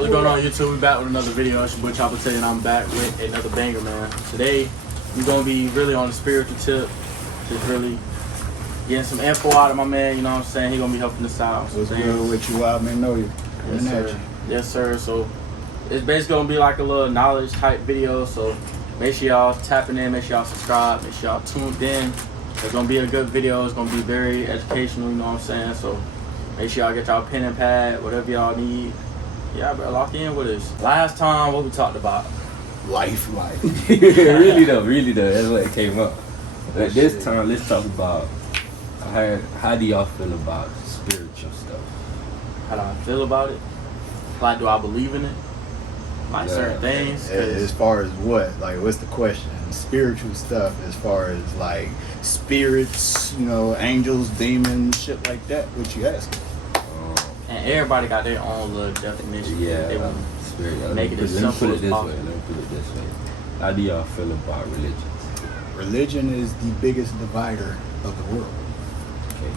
What's going on, YouTube? We back with another video. It's your boy Chopper Tay, and I'm back with another banger, man. Today, we're gonna be really on the spiritual tip, just really getting some info out of my man. You know what I'm saying? He gonna be helping us out. What's good with you? I know you. Yes, sir. Yes, sir. So it's basically gonna be like a little knowledge type video. So make sure y'all tapping in, make sure y'all subscribe, make sure y'all tuned in. It's gonna be a good video. It's gonna be very educational. You know what I'm saying? So make sure y'all get y'all pen and pad, whatever y'all need. Yeah, bro, lock in with us. Last time, what we talked about? Life. really though, that's what it came up. But this time, let's talk about how do y'all feel about spiritual stuff? How do I feel about it? Like, do I believe in it? Like certain things. As far as what? Like, what's the question? Spiritual stuff as far as like spirits, you know, angels, demons, shit like that. What you asking? And everybody got their own little definition. Yeah, they want spirit. to make it as simple as possible. Let me put it this way. How do y'all feel about religion? Religion is the biggest divider of the world. Okay.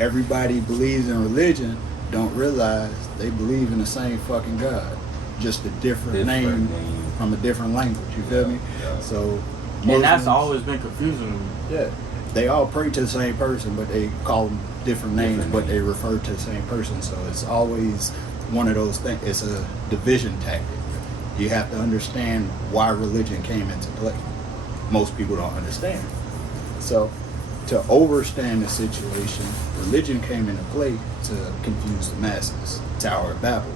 Everybody believes in religion, don't realize they believe in the same fucking God. Just a different name from a different language. You feel me? Yeah. So Muslims, and that's always been confusing to me. Yeah. They all pray to the same person, but they call them different names, but they refer to the same person. So it's always one of those things. It's a division tactic. You have to understand why religion came into play. Most people don't understand. So to overstand the situation, religion came into play to confuse the masses. Tower of Babel.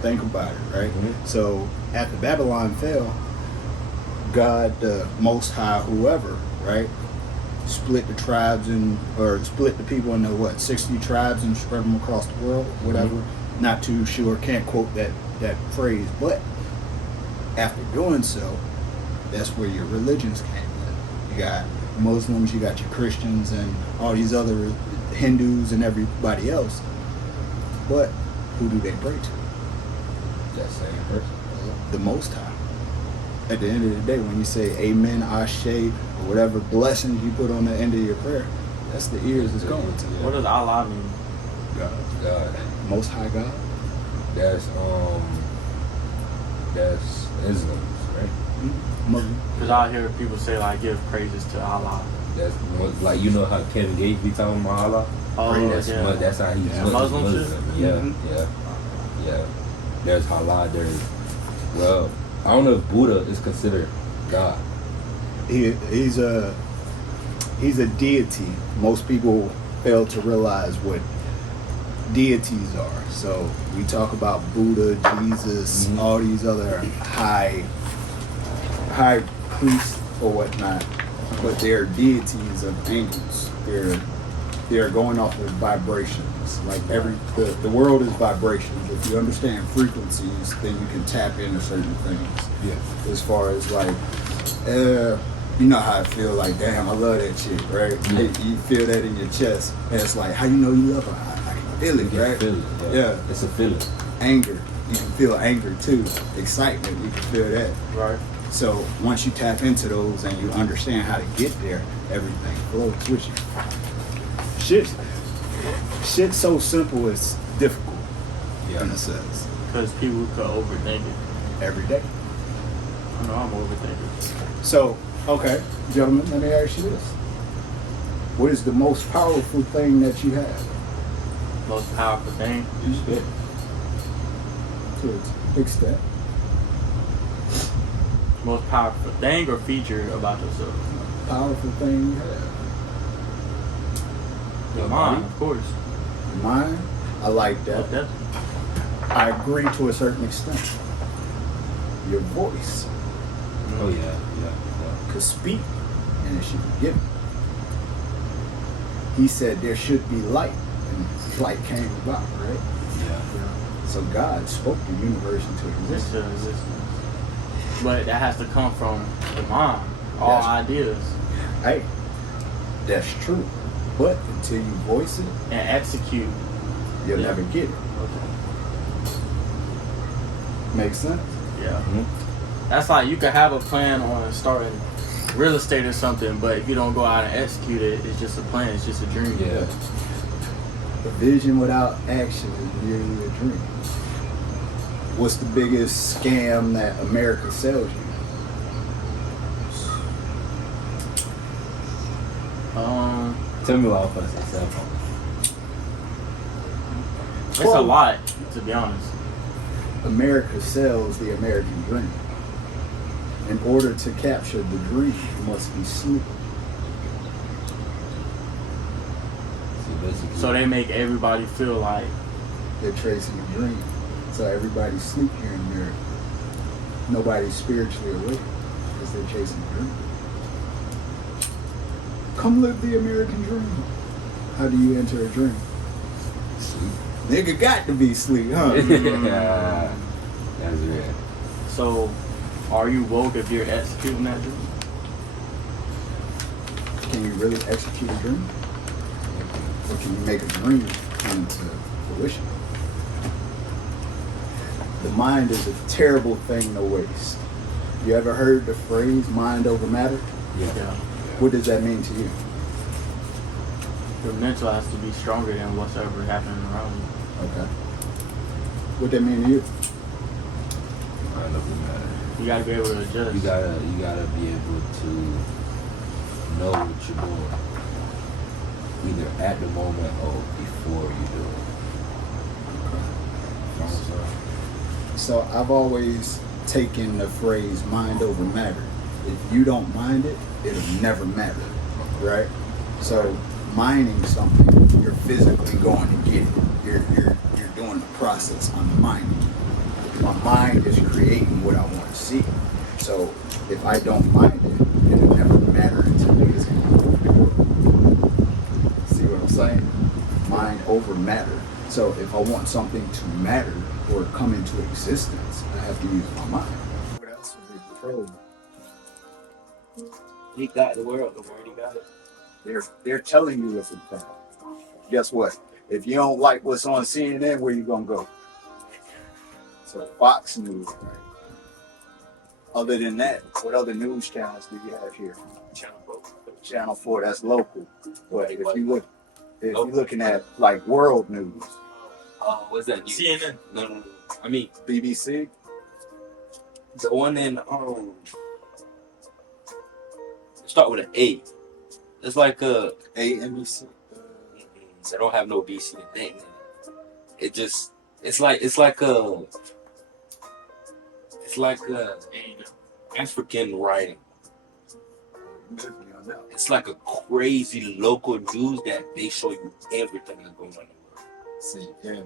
Think about it, right? Mm-hmm. So after Babylon fell, God, the Most High, whoever, right, split the tribes split the people into 60 tribes and spread them across the world, whatever. Mm-hmm. Not too sure, can't quote that phrase, but after doing so, that's where your religions came in. You got Muslims, you got your Christians, and all these other Hindus and everybody else. But who do they pray to? That same person. The Most High. At the end of the day, when you say Amen, Ashe, or whatever blessings you put on the end of your prayer, that's the ears it's going to. What does Allah mean? God. Most High God. That's Islam, right? Muslim. Because I hear people say like, give praises to Allah. That's like, you know how Kevin Gates be talking about Allah? Oh, That's how he's Muslim. Yeah, Mm-hmm. yeah. There's Allah. Well, I don't know if Buddha is considered God. He's a deity. Most people fail to realize what deities are. So we talk about Buddha, Jesus, mm-hmm. all these other high priests or whatnot, but they're deities of angels. They're going off of vibrations. Like the world is vibrations. If you understand frequencies, then you can tap into certain things. Yeah. As far as like, you know how I feel like, damn, I love that chick, right? Mm-hmm. You feel that in your chest. And it's like, how you know you love her? I can feel it, right? Feel it, yeah. It's a feeling. Anger. You can feel anger too. Excitement. You can feel that. Right. So once you tap into those and you understand how to get there, everything flows with you. Shit's so simple, it's difficult in a sense. Because people could overthink it. Every day. I know I'm overthinking. So, okay, gentlemen, let me ask you this. What is the most powerful thing that you have? Most powerful thing? You spit. To a big extent. Most powerful thing or feature about yourself? Powerful thing you have. Your mind, of course. Mine? I like that. Definitely. I agree to a certain extent. Your voice. Oh yeah. Could speak and it should be given. He said there should be light, and light came about, right? Yeah. So God spoke the universe into existence. But that has to come from the mind. All ideas. Hey, that's true. But until you voice it and execute, you'll never get it. Okay. Makes sense? Yeah. Mm-hmm. That's like you could have a plan on starting real estate or something, but if you don't go out and execute it, it's just a plan. It's just a dream. Yeah. A vision without action is merely a dream. What's the biggest scam that America sells you? Tell me what first example. It's a lot, to be honest. America sells the American dream. In order to capture the dream, you must be sleep. So they make everybody feel like They're chasing a dream. So everybody's sleep here in America. Nobody's spiritually awake because they're chasing a dream. Come live the American dream. How do you enter a dream? Sleep. Nigga got to be sleep, huh? Yeah, that's real. So, are you woke if you're executing that dream? Can you really execute a dream? Or can you make a dream come into fruition? The mind is a terrible thing to waste. You ever heard the phrase mind over matter? Yeah. What does that mean to you? Your mental has to be stronger than what's ever happening around you. Okay. What that mean to you? Mind over matter. You gotta be able to adjust. You gotta be able to know what you're doing, either at the moment or before you do it. So I've always taken the phrase mind over matter. If you don't mind it, it'll never matter, right? So mining something, you're physically going to get it. You're doing the process. I'm mining. My mind is creating what I want to see. So if I don't mind it, it'll never matter until it's in the world. See what I'm saying? Mind over matter. So if I want something to matter or come into existence, I have to use my mind. What else would be control? He got the world he got it. They're telling you it's a fact. Guess what? If you don't like what's on CNN, where you gonna go? So Fox News, right? Other than that, what other news channels do you have here? Channel 4, that's local. But if you're looking at like world news, What's that? News? CNN. No. I mean, BBC, the one in start with an A. It's like a NBC. They don't have no BC and thing. It's like African writing. It's like a crazy local news that they show you everything that's going on in the world. See, yeah.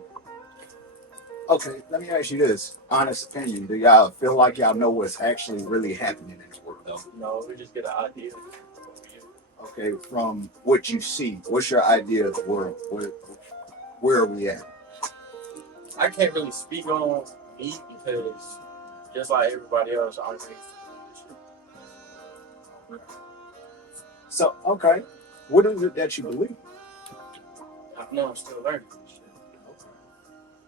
Okay, let me ask you this. Honest opinion, do y'all feel like y'all know what's actually really happening in the world? No, we just get an idea. Okay, from what you see, what's your idea of the world? Where are we at? I can't really speak on me because just like everybody else, I'm raised. So, okay, what is it that you believe? I know I'm still learning.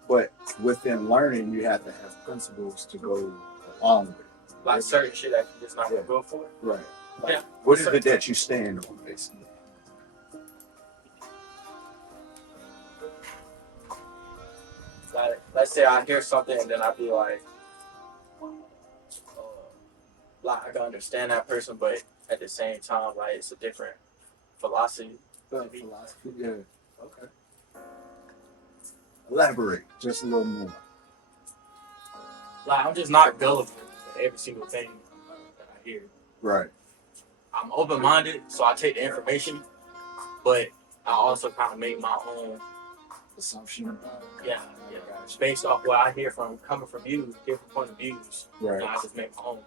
But within learning, you have to have principles to go along with it. Like certain shit that you just not gonna go for. Right. Like, Yeah. what is it that you stand on, basically? Like, let's say I hear something and then I'd be like I can understand that person, but at the same time, like it's a different philosophy. Philosophy, yeah. Okay. Elaborate just a little more. Like I'm just not gullible to every single thing that I hear. Right. I'm open-minded, so I take the information, but I also kind of make my own Assumption about it. yeah. It's based off what I hear coming from you, different point of views. Right. And I just make my own.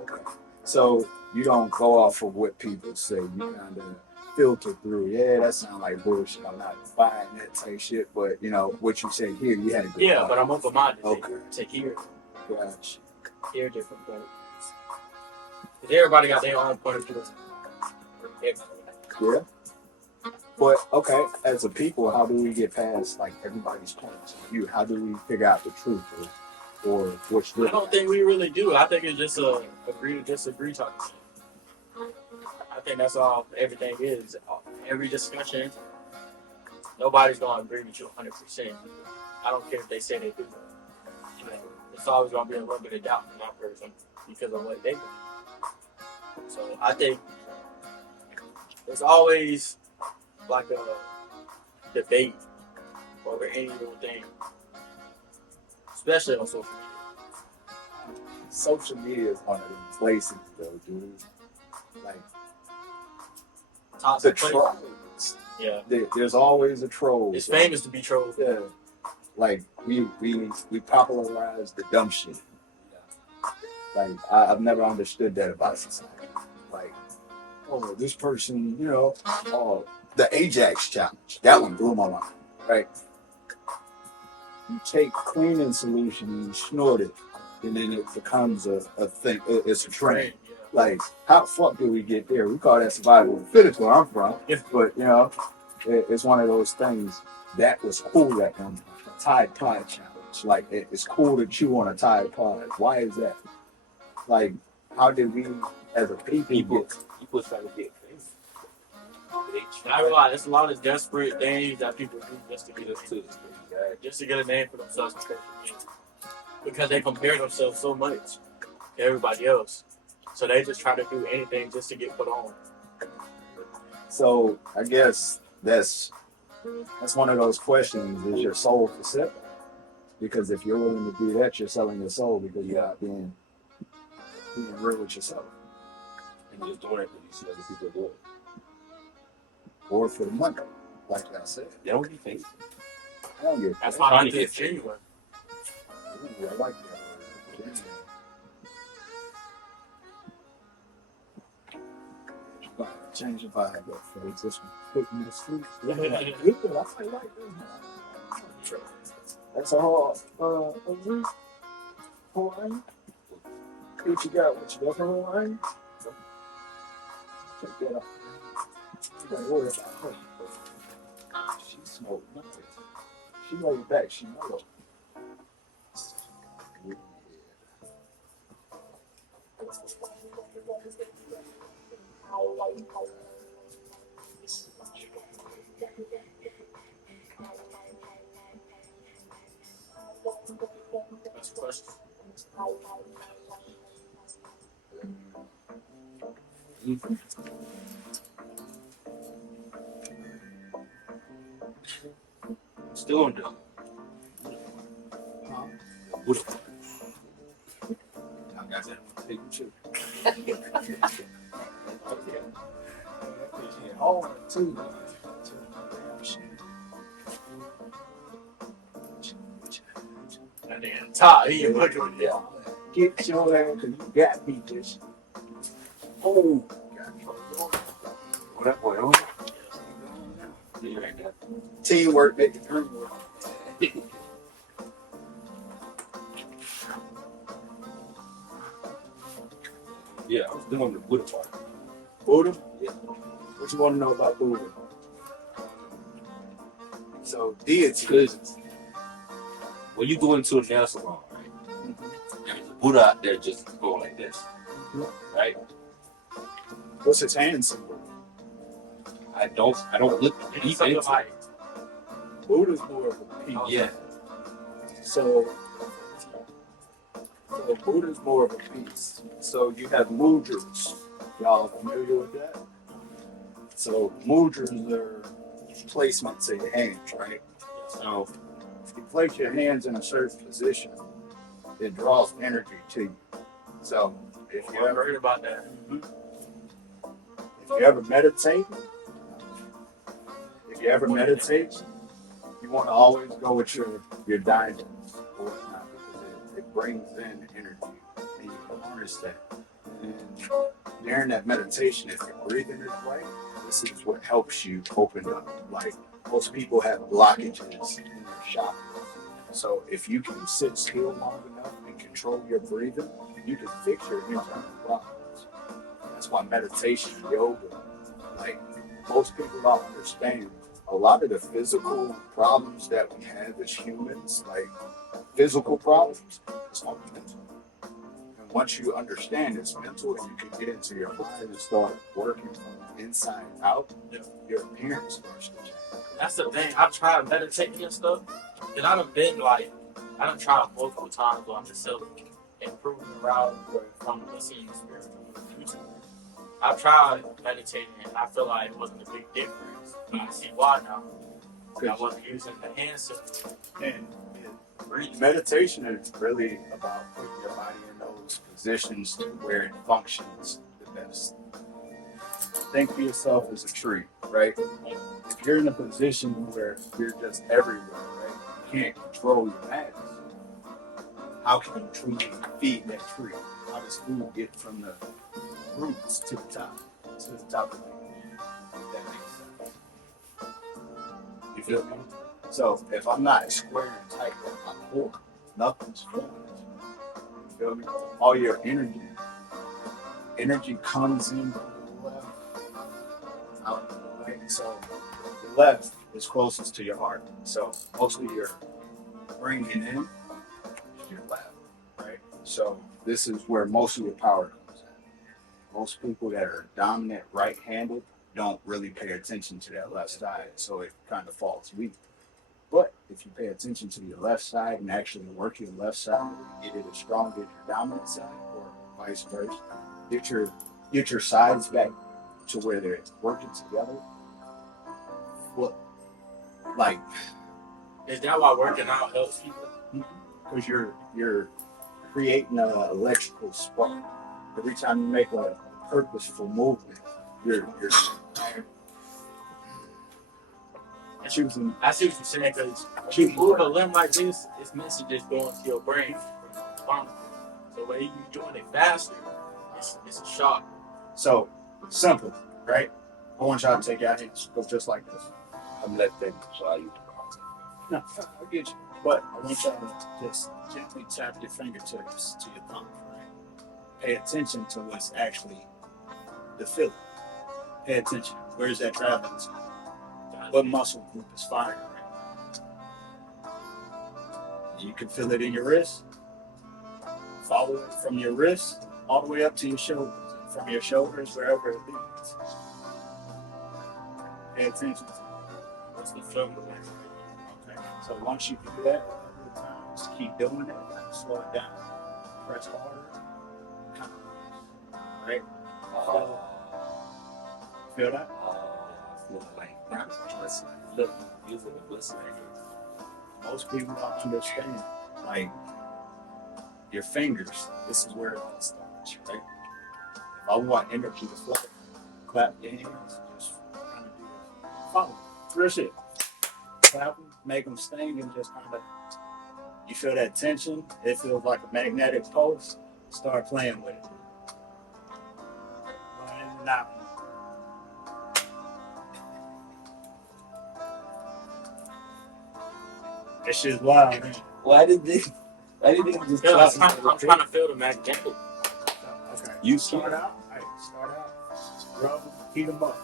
Okay. So you don't go off of what people say. You kind of filter through. Yeah, that sounds like bullshit. I'm not buying that type shit. But you know what you say here, you had a good Yeah, point. but I'm open-minded Okay. to hear Gotcha. different points. Because everybody got their own point of view. Yeah. But okay, as a people, how do we get past like everybody's points of view? How do we figure out the truth or what's I real? don't think we really do. I think it's just a agree to disagree talk. I think that's all everything is. Every discussion, nobody's gonna agree with you 100%. I don't care if they say they do. You know, it's always gonna be a little bit of doubt from that person because of what they do. So I think there's always like a debate over any little thing, especially on social media. Social media is one of the places, though, dude. Like the Toxic place. trolls. Yeah, There's always a troll. it's famous to be trolled. Yeah. Like we popularized the dumb shit. Like I've never understood that about society. Like, oh, this person, you know, oh, the Ajax challenge. That one blew my mind. Right? You take cleaning solution and you snort it, and then it becomes a thing. It's a trend. Yeah. Like, how the fuck did we get there? We call that survival of the fittest where I'm from. But, you know, it's one of those things that was cool at them. Tide Pod challenge. Like, it's cool to chew on a Tide Pod. Why is that? Like, how did we, as a people trying to get famous. And I realize there's a lot of desperate things that people do just to get a name for themselves on social media. Because they compare themselves so much to everybody else. So they just try to do anything just to get put on. So I guess that's one of those questions: is your soul for sale? Because if you're willing to do that, you're selling your soul because you're not being real with yourself, And you're just doing it because you see other people do it. or for the money, like I said. They don't get famous. I don't get That's that. why Trying I to think get it's genuine. Ooh, I like that word. Change the vibe up for this one. Put me to sleep. I like this. That's a whole Hawaiian. What you got? What you got from Hawaiian? Check that out. You gotta worry about her. She smoked nothing. She laid back. She mellow. That's a question. Still on the Buddha. I got that. Take you too. Oh, too. That nigga top, he ain't looking with Yeah. Get your ass because you got me this. Oh, What up, boy? Yeah, right there. teamwork make the dream work. Yeah, I was doing the Buddha part. Buddha? Yeah. What you want to know about Buddha? So, deity. Because when you go into a nail salon, right, there's a Buddha out there just going like this, right? What's his hand symbol? I don't look deep something into like it. Buddha's more of a peace. Yeah. So Buddha's more of a piece. So you have mudras. Y'all familiar with that? So mudras are placements in your hands, right? So if you place your hands in a certain position, it draws energy to you. So if I you ever ever heard about that. meditate, you want to always go with your diamonds or whatnot because it brings in energy and you can harness that. And during that meditation, if your breathing is right, this is what helps you open up. Like most people have blockages in their chakras. So if you can sit still long enough and control your breathing, you can fix your internal problems. That's why meditation, yoga, like most people don't understand. A lot of the physical problems that we have as humans, like physical problems, it's all mental. And once you understand it's mental and you can get into your mind and start working from the inside out, your appearance starts to change. That's the thing. I've tried meditating and stuff, and I done been like I done tried multiple times on the self improvement route or from listening to spiritual YouTube. I've tried meditating and I feel like it wasn't a big difference. But I see why now. I wasn't using the hand signal. And meditation is really about putting your body in those positions where it functions the best. Think of yourself as a tree, right? If you're in a position where you're just everywhere, right? You can't control your mass. How can you truly feed that tree? How does food get from the roots to the top of the thing? That makes sense. You feel me? So if I'm not square and tight with my core, nothing's flowing. You feel me? All your energy comes in from the left, out to the right. So the left is closest to your heart. So mostly you're bringing in is your left, right? So this is where most of your power comes in. Most people that are dominant right-handed don't really pay attention to that left side, so it kind of falls weak. But if you pay attention to your left side and actually work your left side, get it as strong as your dominant side, or vice versa, get your sides back to where they're working together. What, like, Is that why working out helps people? because you're creating an electrical spark. Every time you make a purposeful movement, you're choosing. I see what you're saying, because you move a limb like this, it's messages going to your brain from the spinal. So when you doing it faster, it's a shock. So simple, right? I want y'all to take your hands, go just like this. I'm let them show you. No, I get you. But I want y'all to just gently tap your fingertips to your thumb, right? Pay attention to what's actually the feeling. Pay attention. Where is that traveling to? What muscle group is firing right now? You can feel it in your wrist. Follow it from your wrist all the way up to your shoulders. And from your shoulders, wherever it leads. Pay attention to it. What's the feeling like? Okay. So once you do that a couple of times, keep doing it. Slow it down. Press harder. Kind of, right? Feel that? I feel like that's a blessing. Look, using a blessing. Most people don't understand. Like, your fingers, this is where it all starts, right? If I want energy to flow, clap your hands, just kind of do this. Follow. Real shit. Clap them, make them sting, and just kind of, you feel that tension, it feels like a magnetic pulse, start playing with it. Go in and out. That shit's wild, man. Why did they just Yeah, I'm trying to feel the magnetic. Okay. You Start out, rub them, heat them up.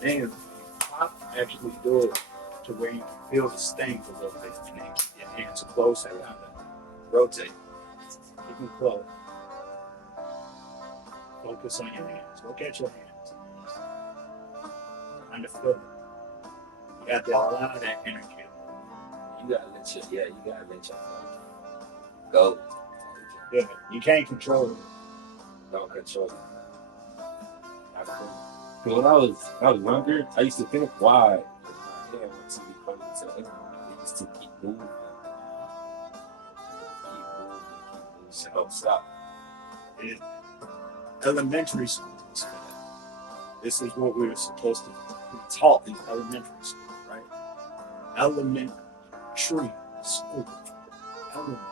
Then actually do it to where you can feel the sting a little bit. And then your hands are close and kind of rotate. Keep them close. Focus on your hands. Look at your hands. Kind of feel it. You got to allow that energy. You gotta let your go. Yeah, you can't control it. Don't control it. I feel. When I was younger, I used to think why my hand wants to be coming to it. It used to keep moving. So don't stop. In elementary school, this is what we were supposed to be taught in elementary school, right? Elementary school. Elements.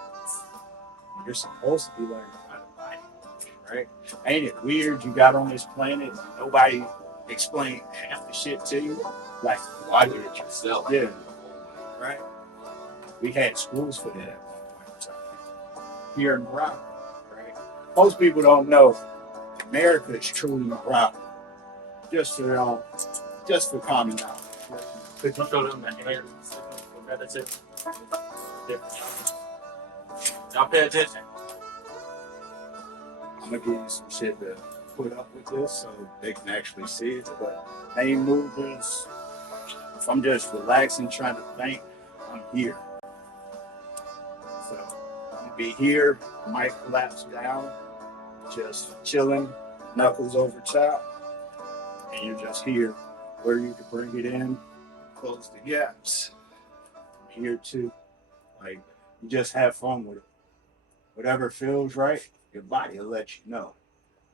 You're supposed to be learning how to language, right? Ain't it weird you got on this planet and nobody explained half the shit to you? Like, Why do it yourself? yeah, right? We had schools for that at one point in time. Here in Morocco, right? Most people don't know America is truly Morocco. Just for common knowledge. Could you show them the hands? Repetitive. Y'all pay attention. I'm gonna give you some shit to put up with this so they can actually see it. But main movements, if I'm just relaxing, trying to think, I'm here. So I'm gonna be here, mic collapse down, just chilling, knuckles over top, and you're just here where you can bring it in, close the gaps. I'm here too. Like, you just have fun with it. Whatever feels right, your body will let you know.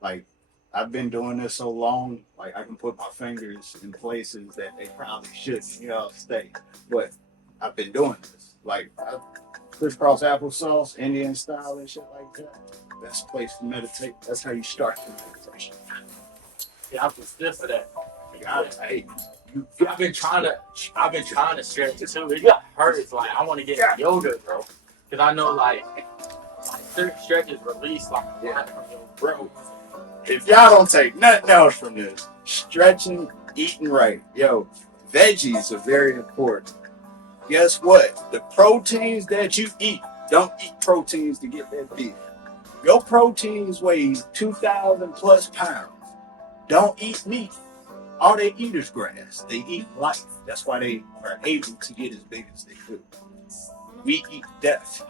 Like, I've been doing this so long, like I can put my fingers in places that they probably shouldn't, stay. But I've been doing this. Like, crisscross applesauce, Indian style and shit like that. Best place to meditate. That's how you start your meditation. Yeah, I'm just stiff for that. Hey, I've been trying to stretch too. It got hurts. Like, I want to get into yoga, bro. Because I know, like certain stretches release, like, a lot from your throat. if y'all don't take nothing else from this, stretching, eating right. Yo, veggies are very important. Guess what? The proteins that you eat, don't eat proteins to get that big. Your proteins weigh 2,000 plus pounds. Don't eat meat. All they eat is grass. They eat life. That's why they are able to get as big as they do. We eat death.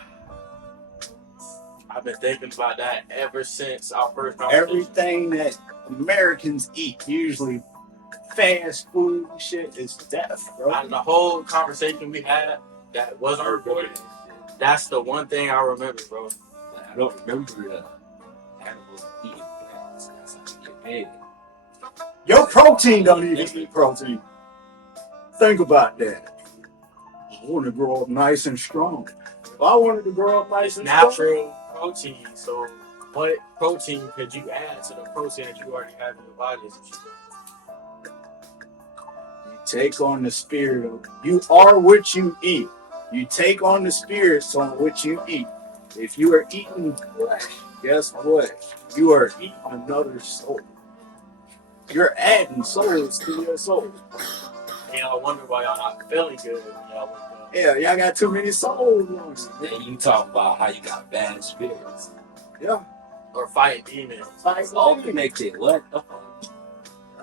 I've been thinking about that ever since our first conversation. Everything that Americans eat, usually fast food shit, is death, bro. And the whole conversation we had that wasn't recorded, that's the one thing I remember, bro. I don't remember animals eating plants. That's how you get paid. Your protein don't even eat protein. Think about that. I want to grow up nice and strong. If I wanted to grow up nice and strong, Natural protein. So, what protein could you add to the protein that you already have in your body? you take on the spirit of, you are what you eat. You take on the spirits on what you eat. If you are eating flesh, guess what? You are eating another soul. You're adding souls to your soul. And y'all wonder why y'all not feeling good when y'all wake up. Yeah, y'all got too many souls on you. Then you talk about how you got bad spirits. Yeah. Or fighting demons. It's all connected. What the fuck?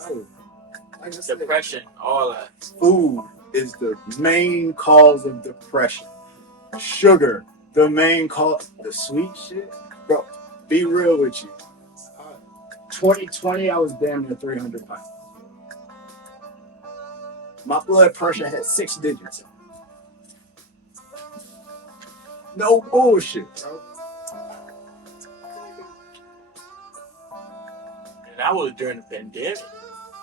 Oh, like I said, Depression, all that. food is the main cause of depression. Sugar, the main cause. The sweet shit, bro. Be real with you. 2020, I was damn near 300 pounds. My blood pressure had 6 digits. No bullshit, bro. And that was during the pandemic.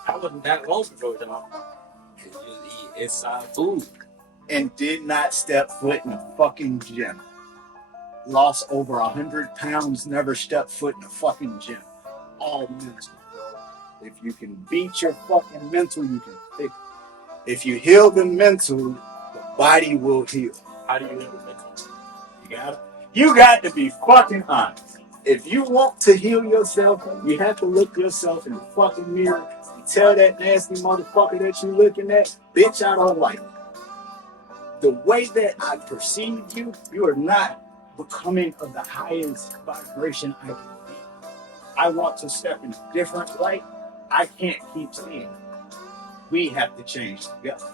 That wasn't that long ago, though. You just eat inside food. And did not step foot in a fucking gym. Lost over 100 pounds, never stepped foot in a fucking gym. All mental, bro. If you can beat your fucking mental, you can fix it. If you heal the mental, the body will heal. How do you heal the mental? You got to be fucking honest. If you want to heal yourself, you have to look yourself in the fucking mirror and tell that nasty motherfucker that you're looking at, bitch, I don't like you. The way that I perceive you, you are not becoming of the highest vibration I can be. I want to step in a different light. I can't keep seeing it. We have to change together.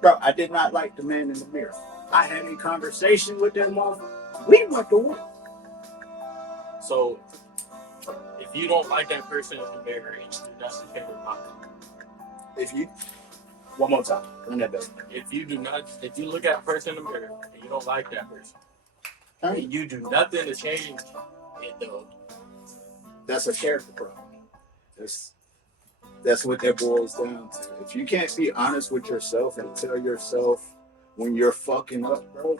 Bro, I did not like the man in the mirror. I had a conversation with that motherfucker. We went to work. So, if you don't like that person in the mirror, and you do nothing to change your mind. If you, one more time, run that back. If you look at a person in the mirror and you don't like that person, Hey, and you do nothing to change it though, that's a character problem. That's what that boils down to. If you can't be honest with yourself and tell yourself when you're fucking up, bro,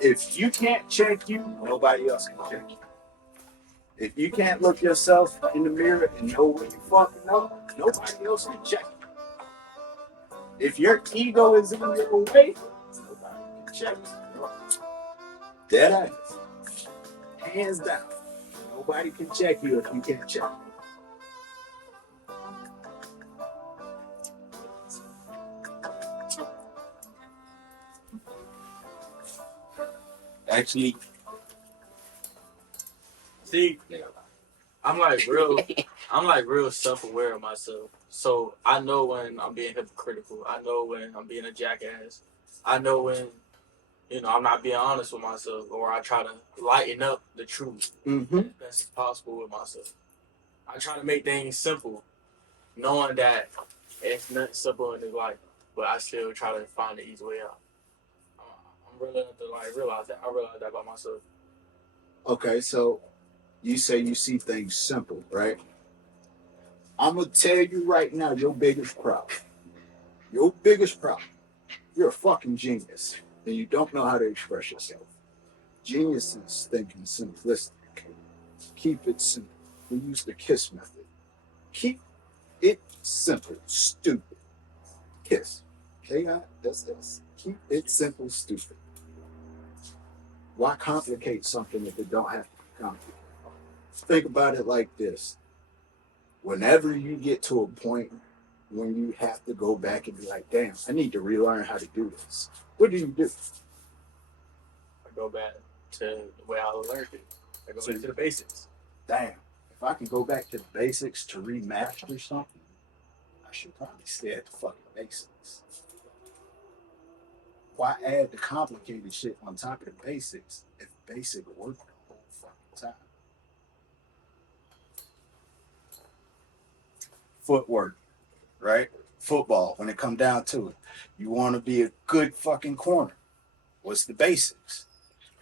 if you can't check you, nobody else can check you. If you can't look yourself in the mirror and know when you fucking up, nobody else can check you. If your ego is in your way, nobody can check you. Dead eyes. Hands down. Nobody can check you if you can't check you. Actually, see, I'm like real self-aware of myself. So I know when I'm being hypocritical. I know when I'm being a jackass. I know when, I'm not being honest with myself, or I try to lighten up the truth Mm-hmm. as best as possible with myself. I try to make things simple, knowing that it's nothing simple in this life, but I still try to find the easy way out. I'm really have to realize that. I realize that about myself. Okay, so you say you see things simple, right? I'm gonna tell you right now, your biggest problem. Your biggest problem. You're a fucking genius, and you don't know how to express yourself. Geniuses thinking simplistic. Keep it simple. We use the KISS method. Keep it simple, stupid. KISS. KISS. Keep it simple, stupid. Why complicate something if it don't have to be complicated? Think about it like this. Whenever you get to a point when you have to go back and be like, damn, I need to relearn how to do this. What do you do? I go back to the way I learned it. I go back to the basics. Damn, if I can go back to the basics to remaster something, I should probably stay at the fucking basics. Why add the complicated shit on top of the basics if basic work the whole fucking time? Footwork, right? Football, when it come down to it. You want to be a good fucking corner. What's the basics?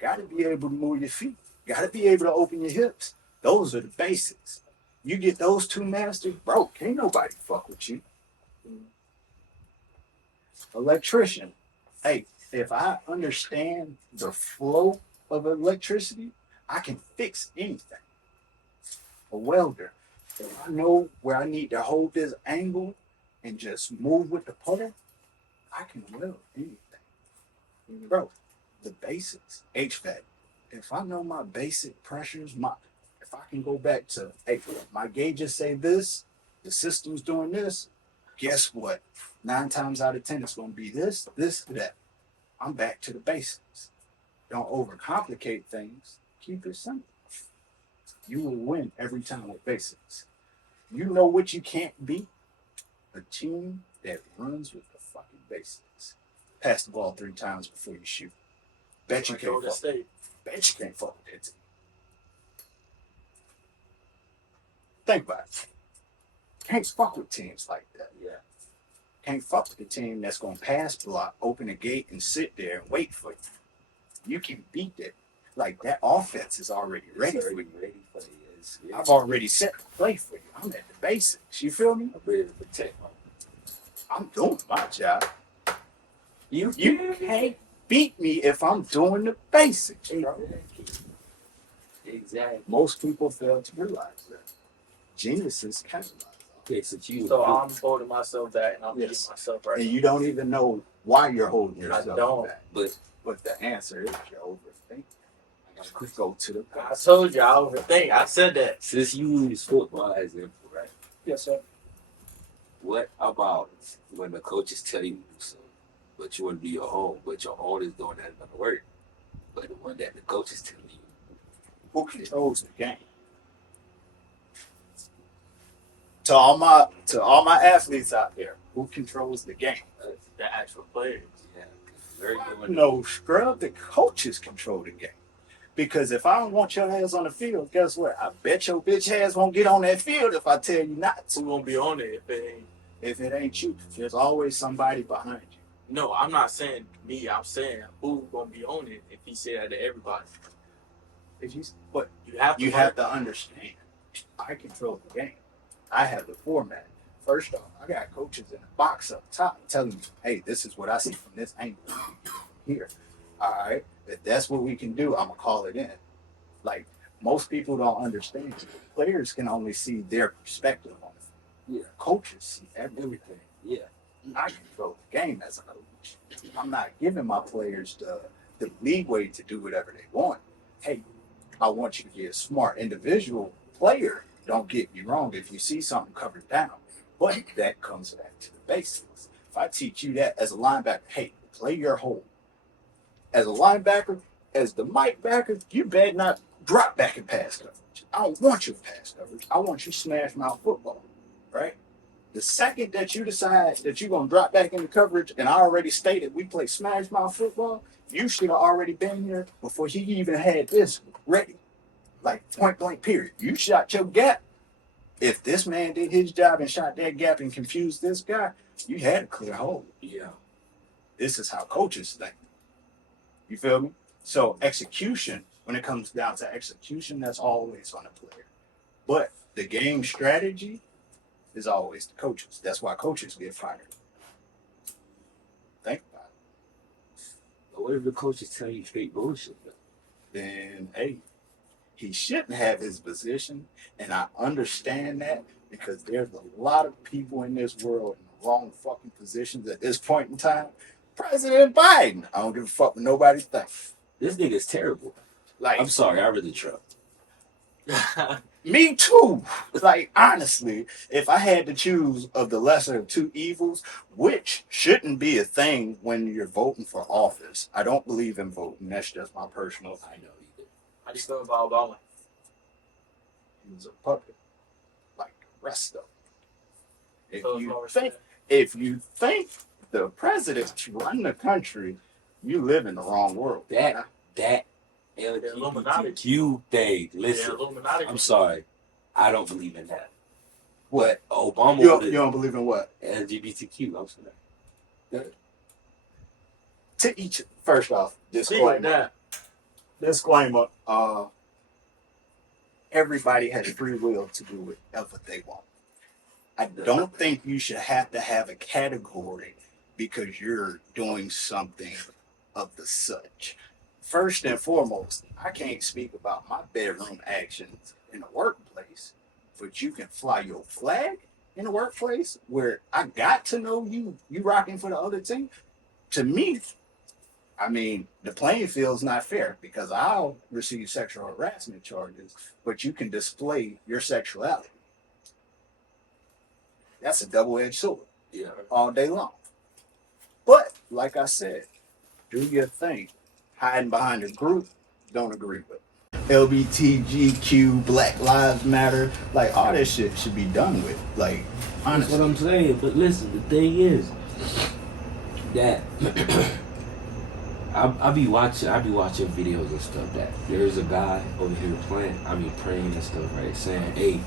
Got to be able to move your feet. Got to be able to open your hips. Those are the basics. You get those two masters, bro, can't nobody fuck with you. Electrician. Hey, if I understand the flow of electricity, I can fix anything. A welder. If I know where I need to hold this angle and just move with the puller, I can weld anything. Bro, the basics. HVAC. If I know my basic pressures, if I can go back to, hey, my gauges say this, the system's doing this, guess what? 9 times out of 10, it's going to be this, that. I'm back to the basics. Don't overcomplicate things. Keep it simple. You will win every time with basics. You know what you can't beat? A team that runs with the fucking basics. Pass the ball 3 times before you shoot. Bet you can't fuck. Bet you can't fuck with that team. Think about it. Can't fuck with teams like that. Yeah. Can't fuck with the team that's gonna pass block, open the gate, and sit there and wait for you. You can beat that. Like that offense is already ready for you. Yeah. I've already set the play for you. I'm at the basics. You feel me? I'm ready to protect my. I'm doing my job. You can't beat me if I'm doing the basics, bro. Exactly. Most people fail to realize that. Geniuses can't realize that. Okay, So I'm holding myself back, and I'm beating myself right And now. you don't even know why you're holding I yourself don't. back. But the answer is you're overthinking. I gotta go to the I told you I overthink. I said that. since you use football as example, right? Yes, sir. What about when the coaches tell you to do something, but you want to do your own, but your own is doing that gonna work, but the one that the coach is telling you, Who controls the game? To all my athletes out there, who controls the game? The actual players. yeah, very good. No, scrub. The coaches control the game. Because if I don't want your ass on the field, guess what? I bet your bitch ass won't get on that field if I tell you not Who to. won't be on it if it ain't? If it ain't you, there's always somebody behind you. No, I'm not saying me. I'm saying who gonna be on it if he say that to everybody. But You have to. you have to understand, I control the game. I have the format. First off, I got coaches in the box up top telling me, hey, this is what I see from this angle here. All right, if that's what we can do, I'm going to call it in. Like, most people don't understand. Players can only see their perspective on it. Yeah. Coaches see everything. Yeah. I control the game as a coach. I'm not giving my players the leeway to do whatever they want. Hey, I want you to be a smart individual player. Don't get me wrong if you see something covered down. But that comes back to the basics. If I teach you that as a linebacker, hey, play your hole. As a linebacker, as the Mike backer, you better not drop back in pass coverage. I don't want your pass coverage. I want you smash mouth football, right? The second that you decide that you're gonna drop back into coverage, and I already stated we play smash mouth football, you should have already been here before he even had this ready. Like point blank period. You shot your gap. If this man did his job and shot that gap and confused this guy, you had a clear hold. Yeah. This is how coaches think. You feel me? So execution, when it comes down to execution, that's always on the player. But the game strategy is always the coaches. That's why coaches get fired. Think about it. But what if the coaches tell you straight bullshit? Then, hey, he shouldn't have his position. And I understand that because there's a lot of people in this world in the wrong fucking positions at this point in time. President Biden, I don't give a fuck what nobody thinks. This nigga's terrible. Like, I'm sorry, I really try. me too. Like, honestly, if I had to choose of the lesser of two evils, which shouldn't be a thing when you're voting for office. I don't believe in voting. That's just my personal. I know you did. How do you feel about Obama? He was a puppet, like the rest of them. So If you think the president should run the country, you live in the wrong world. That Illuminati. LGBTQ thing. Yeah, Listen, Illuminati. I'm sorry. I don't believe in that. What? Obama You don't believe in what? LGBTQ. I'm sorry. To each, first off, Speak like that. disclaimer, everybody has free will to do whatever they want. I don't think you should have to have a category because you're doing something of the such. First and foremost, I can't speak about my bedroom actions in the workplace, but you can fly your flag in the workplace where I got to know you rocking for the other team. To me, I mean, the playing field's not fair because I'll receive sexual harassment charges, but you can display your sexuality. That's a double-edged sword. Yeah. All day long. But, like I said, do your thing. Hiding behind a group, don't agree with. LBTGQ, Black Lives Matter, like all that shit should be done with. Like, honestly. That's what I'm saying. But listen, the thing is that I be watching videos and stuff that there's a guy over here praying and stuff, right? Saying, hey,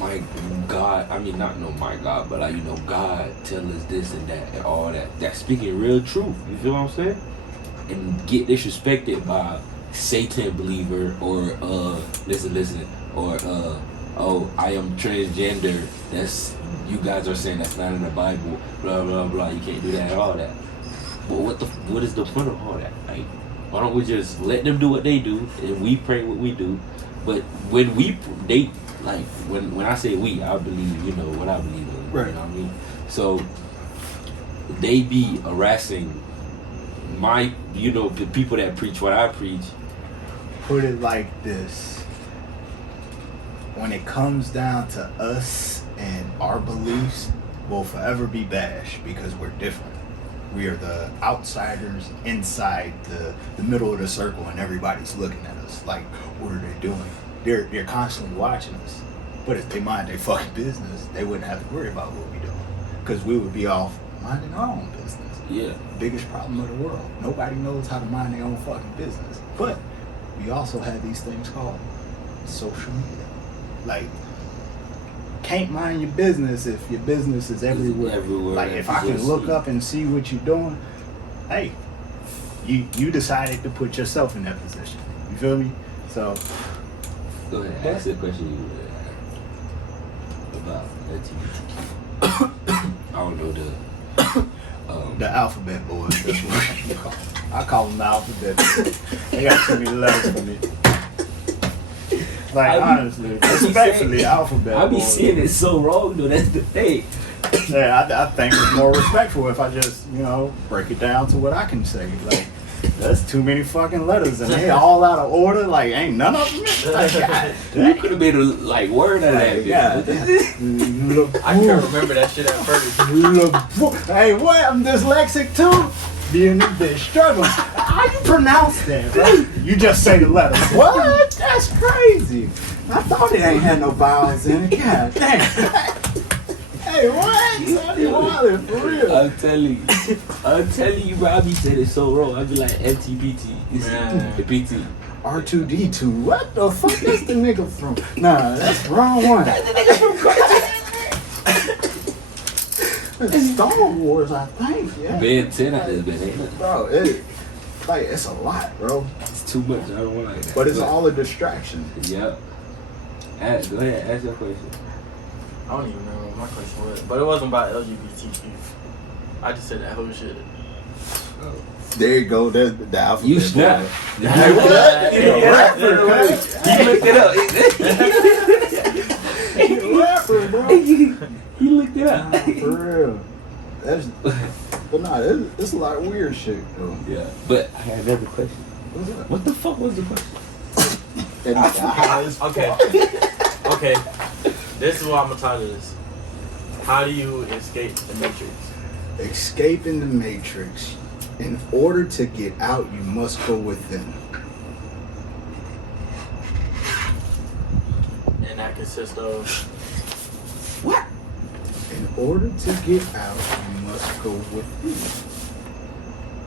my God, my God, but God tell us this and that and all that. That's speaking real truth. You feel what I'm saying? And get disrespected by Satan believer or listen, or oh, I am transgender. That's, you guys are saying that's not in the Bible. Blah blah blah. You can't do that and all that. But what is the point of all that? Like, why don't we just let them do what they do and we pray what we do? But when when I say we, I believe what I believe in. Right. You know what I mean? So they be harassing the people that preach what I preach. Put it like this. When it comes down to us and our beliefs, we'll forever be bashed because we're different. We are the outsiders inside the middle of the circle and everybody's looking at us like, what are they doing? They're constantly watching us. But if they mind their fucking business, they wouldn't have to worry about what we're doing. Because we would be off minding our own business. Yeah. Biggest problem of the world. Nobody knows how to mind their own fucking business. But we also have these things called social media. Like, can't mind your business if your business is everywhere. Like, if I can look up and see what you're doing, hey, you decided to put yourself in that position. You feel me? So, go ahead, ask the question you about LGBTQ. I don't know the alphabet boys. That's what I call them. I call them the alphabet boys. They got too many letters for me. Like, honestly, respectfully, alphabet I be boys. seeing it so wrong though. That's the thing. Yeah, I think it's more respectful if I just, break it down to what I can say. Like, that's too many fucking letters and they all out of order. Like, ain't none of them. Like, God, You could have made a word out of that. God. I can't remember that shit at first. Hey, what? I'm dyslexic too? Being a bitch struggling. How you pronounce that, bro? You just say the letters. What? That's crazy. I thought it ain't had no vowels in it. God damn. Hey, what? You wildin' for real? I'm telling you, bro. I be saying it so wrong. I be like MTPT. It's Man. the PT. R2D2. What the fuck? That's the nigga from? Nah, that's the wrong one. It's Star Wars, I think. Yeah. Ben 10 out there, Ben, ain't it? Bro, it's a lot, bro. It's too much. I don't want like that. But it's all a distraction. Yeah. Go ahead. Ask your question. I don't even remember what my question was, but it wasn't about LGBTQ. I just said that whole shit. There you go. There's the alphabet. You snap. Boy. Hey, what? You a rapper, bro. You looked it up. You a rapper, bro. He looked it up. Nah, for real. But nah, it's a lot of weird shit, though. Yeah. But I had another question. What's up? What the fuck was the question? Okay. This is what I'm gonna title this. How do you escape the Matrix? Escaping the Matrix. In order to get out, you must go within. And that consists of What? In order to get out, you must go within.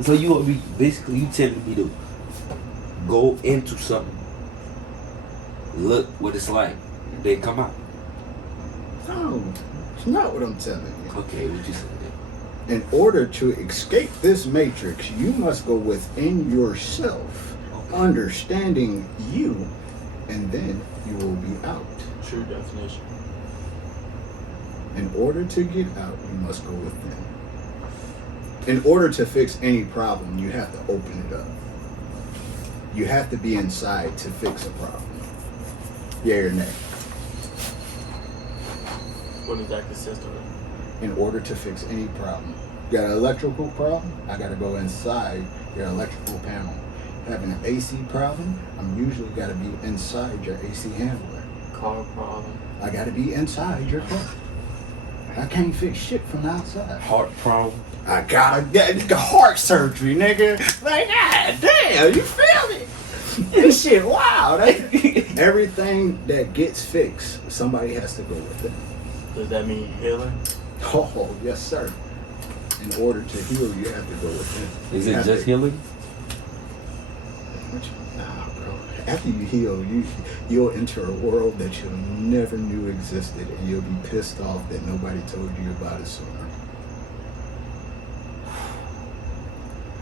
So you will be basically telling me to go into something, look what it's like, then come out. No, it's not what I'm telling you. Okay, what you saying? In order to escape this matrix, you must go within yourself, understanding you, and then you will be out. true definition. In order to get out, you must go within. In order to fix any problem, you have to open it up. You have to be inside to fix a problem. Yay or nay? What does that consist of? In order to fix any problem. You got an electrical problem, I gotta go inside your electrical panel. Having an AC problem, I'm usually gotta be inside your AC handler. Car problem. I gotta be inside your car. I can't fix shit from outside. Heart problem. I gotta get heart surgery, nigga. Like, god damn, you feel me? This shit wild. Everything that gets fixed, somebody has to go with it. Does that mean healing? Oh, yes, sir. In order to heal, you have to go with it. Is You it have just to- healing? Nah, bro. After you heal, you'll enter a world that you never knew existed, and you'll be pissed off that nobody told you about it sooner.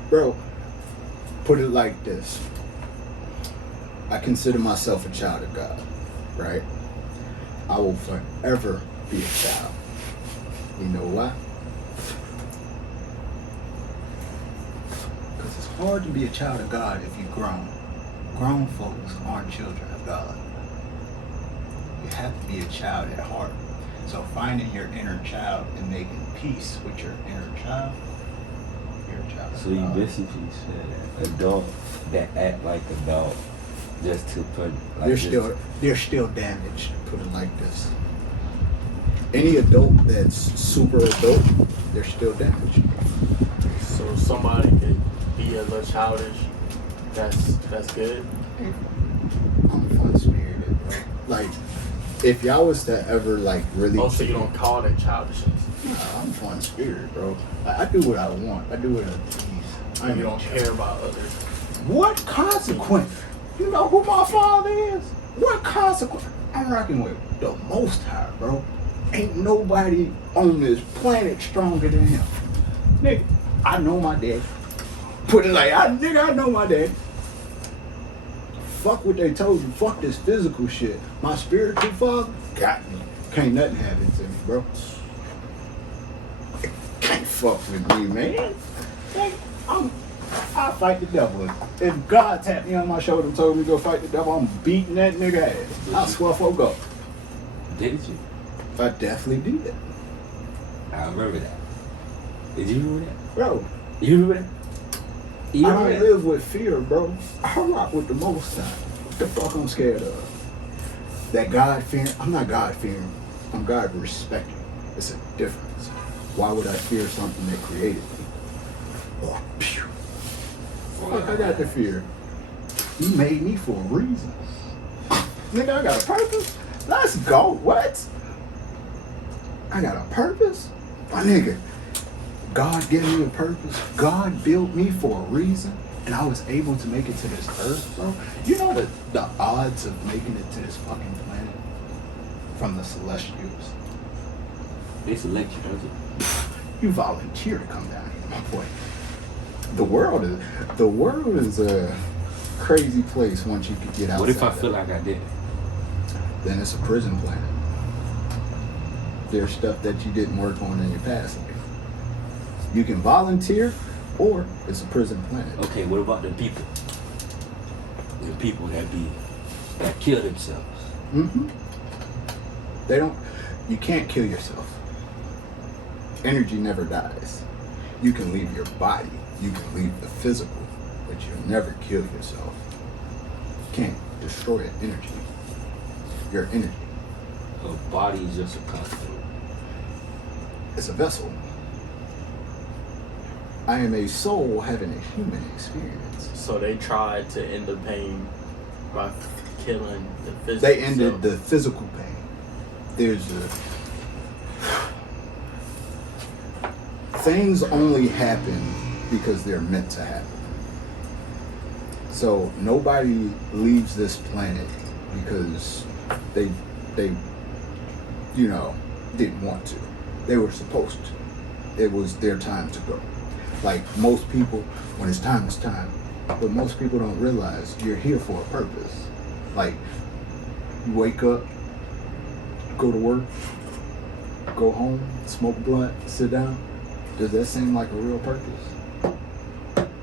Bro, put it like this. I consider myself a child of God, right? I will forever be a child. You know why? Because it's hard to be a child of God if you're grown. Grown folks aren't children of God. You have to be a child at heart. So finding your inner child and making peace with your inner child, you're a child of So you God. basically said adult that act like adult just to put like They're still damaged, put it like this. Any adult that's super adult, they're still damaged. So somebody could be a little childish. That's good. I'm fun spirited, bro. Like, if y'all was to ever like really Oh, so you don't call that childishness. Nah, I'm fun spirited, bro. I do what I want. I do what I please. I You don't care about others. What consequence? You know who my father is? What consequence? I'm rocking with the Most High, bro. Ain't nobody on this planet stronger than him. Nigga, I know my dad. Put it like, I know my dad. Fuck what they told you. Fuck this physical shit. My spiritual father got me. Can't nothing happen to me, bro. Can't fuck with me, man. I'll fight the devil. If God tapped me on my shoulder and told me to go fight the devil, I'm beating that nigga ass. I swear for go. Did you? I definitely do that. I remember that. Did you remember that? Bro, You remember that? You I remember don't that? live with fear, bro. I rock with the Most High. What the fuck I'm scared of? That God fearing? I'm not God fearing. I'm God respecting. It's a difference. Why would I fear something that created me? Oh, pew. Fuck, I got the fear. He made me for a reason. Nigga, I got a purpose. Let's go. What? I got a purpose? My nigga, God gave me a purpose. God built me for a reason. And I was able to make it to this earth, bro. You know the odds of making it to this fucking planet from the Celestials? They select you, don't they? You volunteer to come down here, my boy. The world is a crazy place once you can get outside. What if I of feel it. like I did? Then it's a prison planet. There's stuff that you didn't work on in your past life. You can volunteer, or it's a prison planet. Okay, what about the people? The people that kill themselves. Mm-hmm. You can't kill yourself. Energy never dies. You can leave your body, you can leave the physical, but you'll never kill yourself. You can't destroy an energy. Your energy. A body is just a constant. It's a vessel. I am a soul having a human experience. So they tried to end the pain by killing the physical. They ended the physical pain. Things only happen because they're meant to happen. So nobody leaves this planet because they didn't want to. They were supposed to. It was their time to go. Like most people, when it's time, it's time. But most people don't realize you're here for a purpose. Like, you wake up, go to work, go home, smoke a blunt, sit down. Does that seem like a real purpose?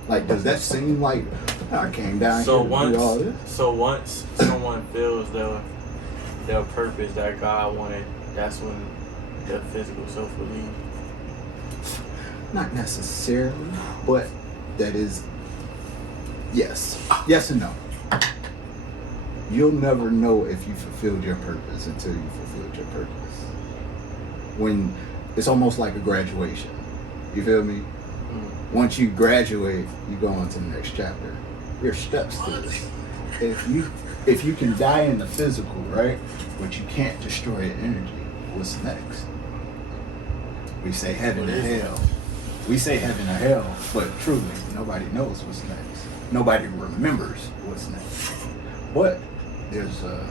Like, does that seem like I came down here to do all this? So once someone feels their purpose that God wanted, that's when their physical self will leave. Not necessarily, but that is yes. Yes and no. You'll never know if you fulfilled your purpose until you fulfilled your purpose. When it's almost like a graduation. You feel me? Once you graduate, you go on to the next chapter. There's steps to this. If you can die in the physical, right? But you can't destroy your energy, what's next? We say heaven and hell. We say heaven or hell, but truly, nobody knows what's next. Nobody remembers what's next. But there's a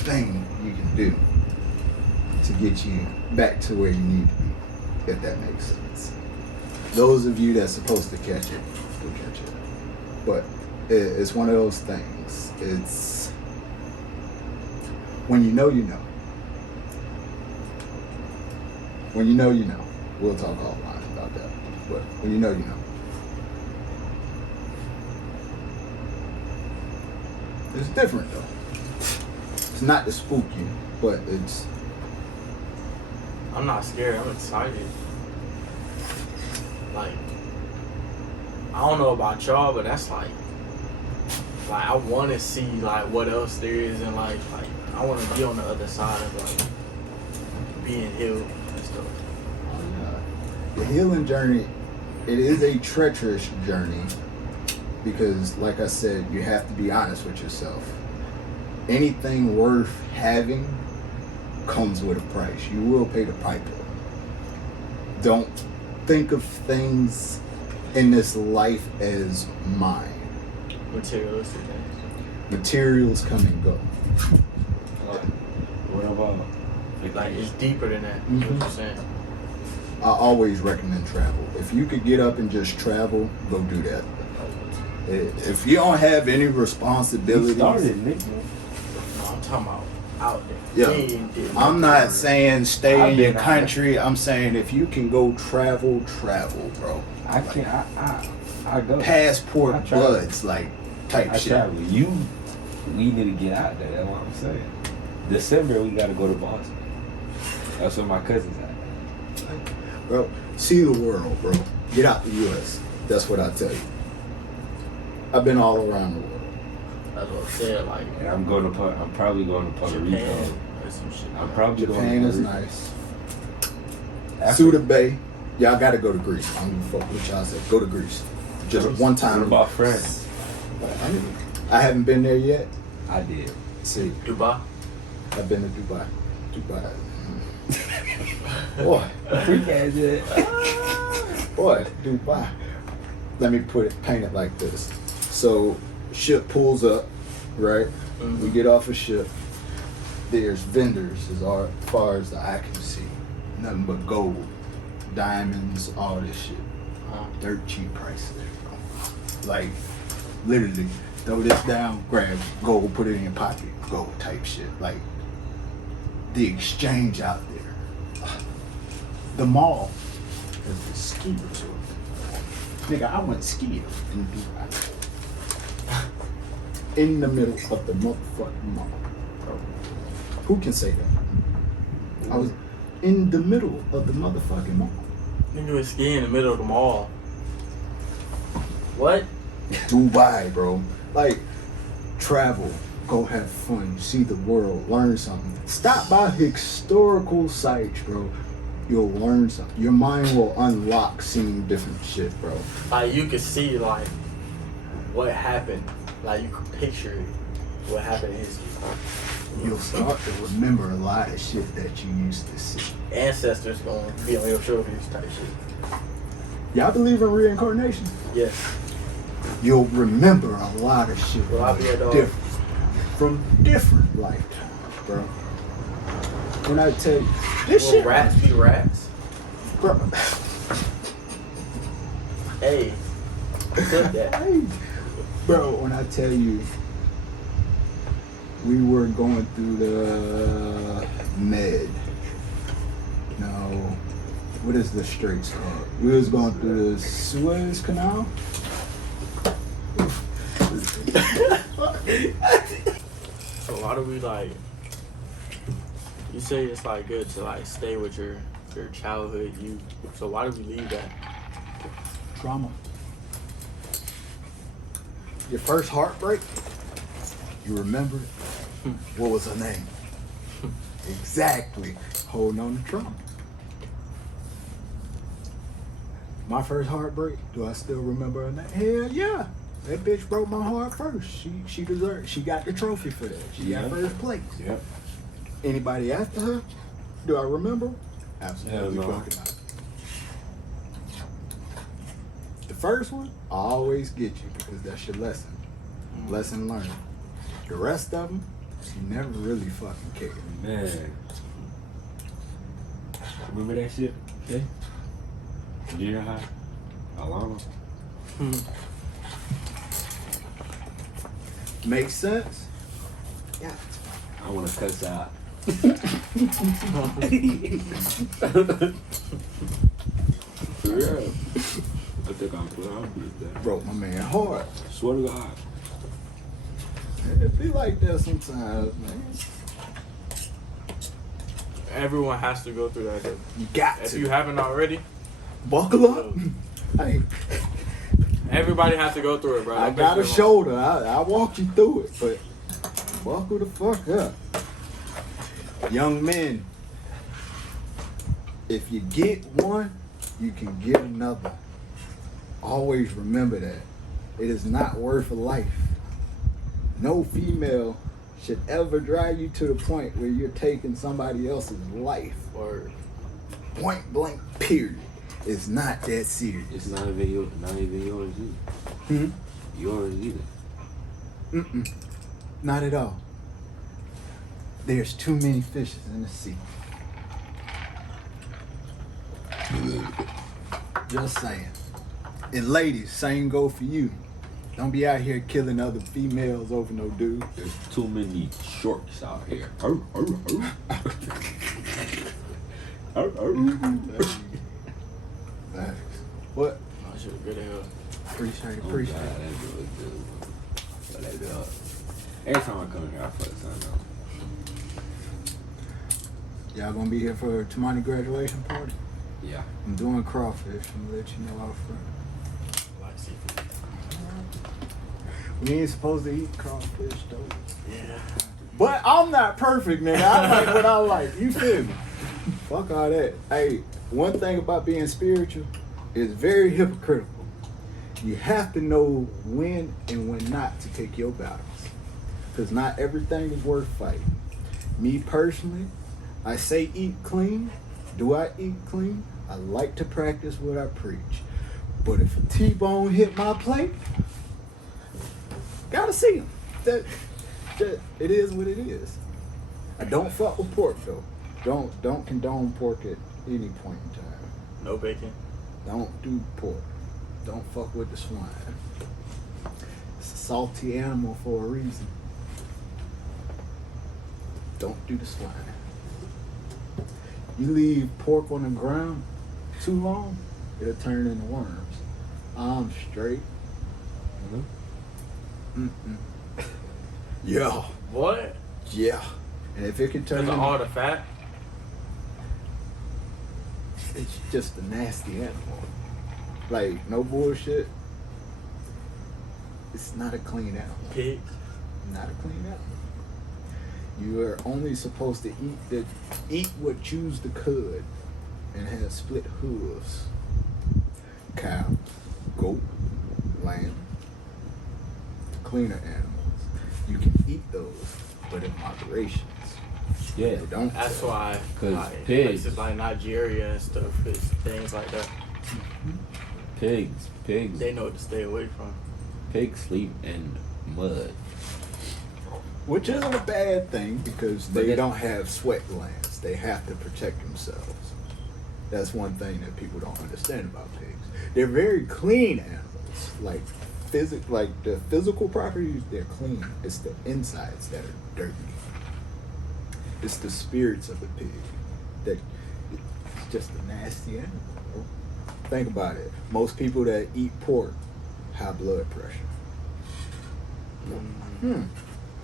thing you can do to get you back to where you need to be, if that makes sense. Those of you that's supposed to catch it, will catch it. But it's one of those things. It's when you know, you know. When you know, you know. We'll talk offline about that. But when you know, you know. It's different though. It's not to spook you, but it's. I'm not scared. I'm excited. Like, I don't know about y'all, but that's like I want to see like what else there is in life. Like, I want to be on the other side of like being healed and stuff. The healing journey, it is a treacherous journey because, like I said, you have to be honest with yourself. Anything worth having comes with a price. You will pay the piper. Don't think of things in this life as mine. Materialistic things. Materials come and go. What about Like, it's deeper than that. Mm-hmm. What you're saying. I always recommend travel. If you could get up and just travel, go do that. If you don't have any responsibilities, Nick. No, I'm talking about out there. Yeah. I'm not saying stay in your country. I'm saying if you can go travel, bro. I can't. I go. Passport I travel. bloods, like type I shit. travel. We need to get out there. That's what I'm saying. December we gotta go to Boston. That's where my cousin's at. Bro, see the world, bro. Get out the U.S. That's what I tell you. I've been all around the world. That's what I said. Like, And I'm probably going to Puerto Japan Rico. or some shit. I'm probably going Japan to is Puerto Rico. nice. Suda Bay. Y'all gotta go to Greece. I'm gonna fuck with y'all. Say go to Greece. Just one time. What about France? I haven't been there yet. I did. See, Dubai. I've been to Dubai. Boy, Freak ass shit. boy, Dubai. Let me paint it like this. So, ship pulls up, right? We get off a ship. There's vendors as far as the eye can see. Nothing but gold, diamonds, all this shit. Dirt cheap prices, bro. Like, literally, throw this down, grab gold, put it in your pocket, gold type shit. Like, the exchange out there. The mall is the ski resort. Nigga, I went skiing in Dubai. In the middle of the motherfucking mall. Bro. Who can say that? I was in the middle of the motherfucking mall. Nigga was skiing in the middle of the mall. What? Dubai, bro. Like, travel, go have fun, see the world, learn something. Stop by historical sites, bro. You'll learn something. Your mind will unlock seeing different shit, bro. Like, you could see, like, what happened. Like, you could picture what happened in history. You'll start to remember a lot of shit that you used to see. Ancestors gonna be on your shoulders type shit. Y'all believe in reincarnation? Yes. You'll remember a lot of shit Will I be a dog? from different lifetimes, bro. When I tell you, this Will shit, rats be rats? bro. Hey, clip that. Hey, bro, when I tell you, we were going through the Med. No, what is the straits called? We was going through the Suez Canal. So why do we like? You say it's like good to like stay with your childhood you. So why do we leave that? Trauma. Your first heartbreak, you remember it? What was her name? Exactly. Holding on to trauma. My first heartbreak, do I still remember her name? Hell yeah. That bitch broke my heart first. She deserved. She got the trophy for that. She got first place. Yep. Anybody after her? Do I remember? Absolutely Hell no. fucking not. The first one, I always get you because that's your lesson. Lesson learned. The rest of them, you never really fucking cared. Man. Remember that shit? Okay. Junior high? Alana? Makes sense? Yeah. I want to cuss out. For real. I think I'm put out with that. Broke my man hard. Swear to God. It be like that sometimes, man. Everyone has to go through that. Though. You got If to. you haven't already, Buckle up. Hey, everybody has to go through it, bro. I Don't got a make me wrong. shoulder. I walk you through it, but buckle the fuck up. Young men, if you get one, you can get another. Always remember that. It is not worth a life. No female should ever drive you to the point where you're taking somebody else's life. Or Point blank, period. It's not that serious. It's not even yours either. Yours either. Mm-mm. Not at all. There's too many fishes in the sea. Just saying. And ladies, same go for you. Don't be out here killing other females over no dude. There's too many shorts out here. What? oh, shit was good as hell. Appreciate it, Oh, appreciate God, it. that was good. But that dog. Every time I come here, I fuck something up. Y'all gonna be here for Tamani graduation party? Yeah. I'm doing crawfish. I'm gonna let you know out front. Like seafood. We ain't supposed to eat crawfish though. Yeah. But I'm not perfect, nigga. I like what I like. You feel me? Fuck all that. Hey, one thing about being spiritual is very hypocritical. You have to know when and when not to pick your battles. Because not everything is worth fighting. Me personally, I say eat clean. Do I eat clean? I like to practice what I preach. But if a T-bone hit my plate, gotta see him. That it is what it is. I don't fuck with pork though. Don't condone pork at any point in time. No bacon. Don't do pork. Don't fuck with the swine. It's a salty animal for a reason. Don't do the swine. You leave pork on the ground too long, it'll turn into worms. I'm straight. Yeah. What? Yeah. And if it can turn Because of into, all the fat? it's just a nasty animal. Like, no bullshit. It's not a clean animal. Pigs? Not a clean animal. You are only supposed to eat what chews the cud and has split hooves. Cow, goat, lamb, cleaner animals. You can eat those, but in moderations. Yeah. They don't. That's why 'Cause like, pigs- places like Nigeria and stuff, it's things like that. Pigs They know what to stay away from. sleep in mud. Which isn't a bad thing because But they that- don't have sweat glands. They have to protect themselves. That's one thing that people don't understand about pigs. They're very clean animals. Like the physical properties, they're clean. It's the insides that are dirty. It's the spirits of the pig that it's just a nasty animal, bro. Think about it. Most people that eat pork, high blood pressure.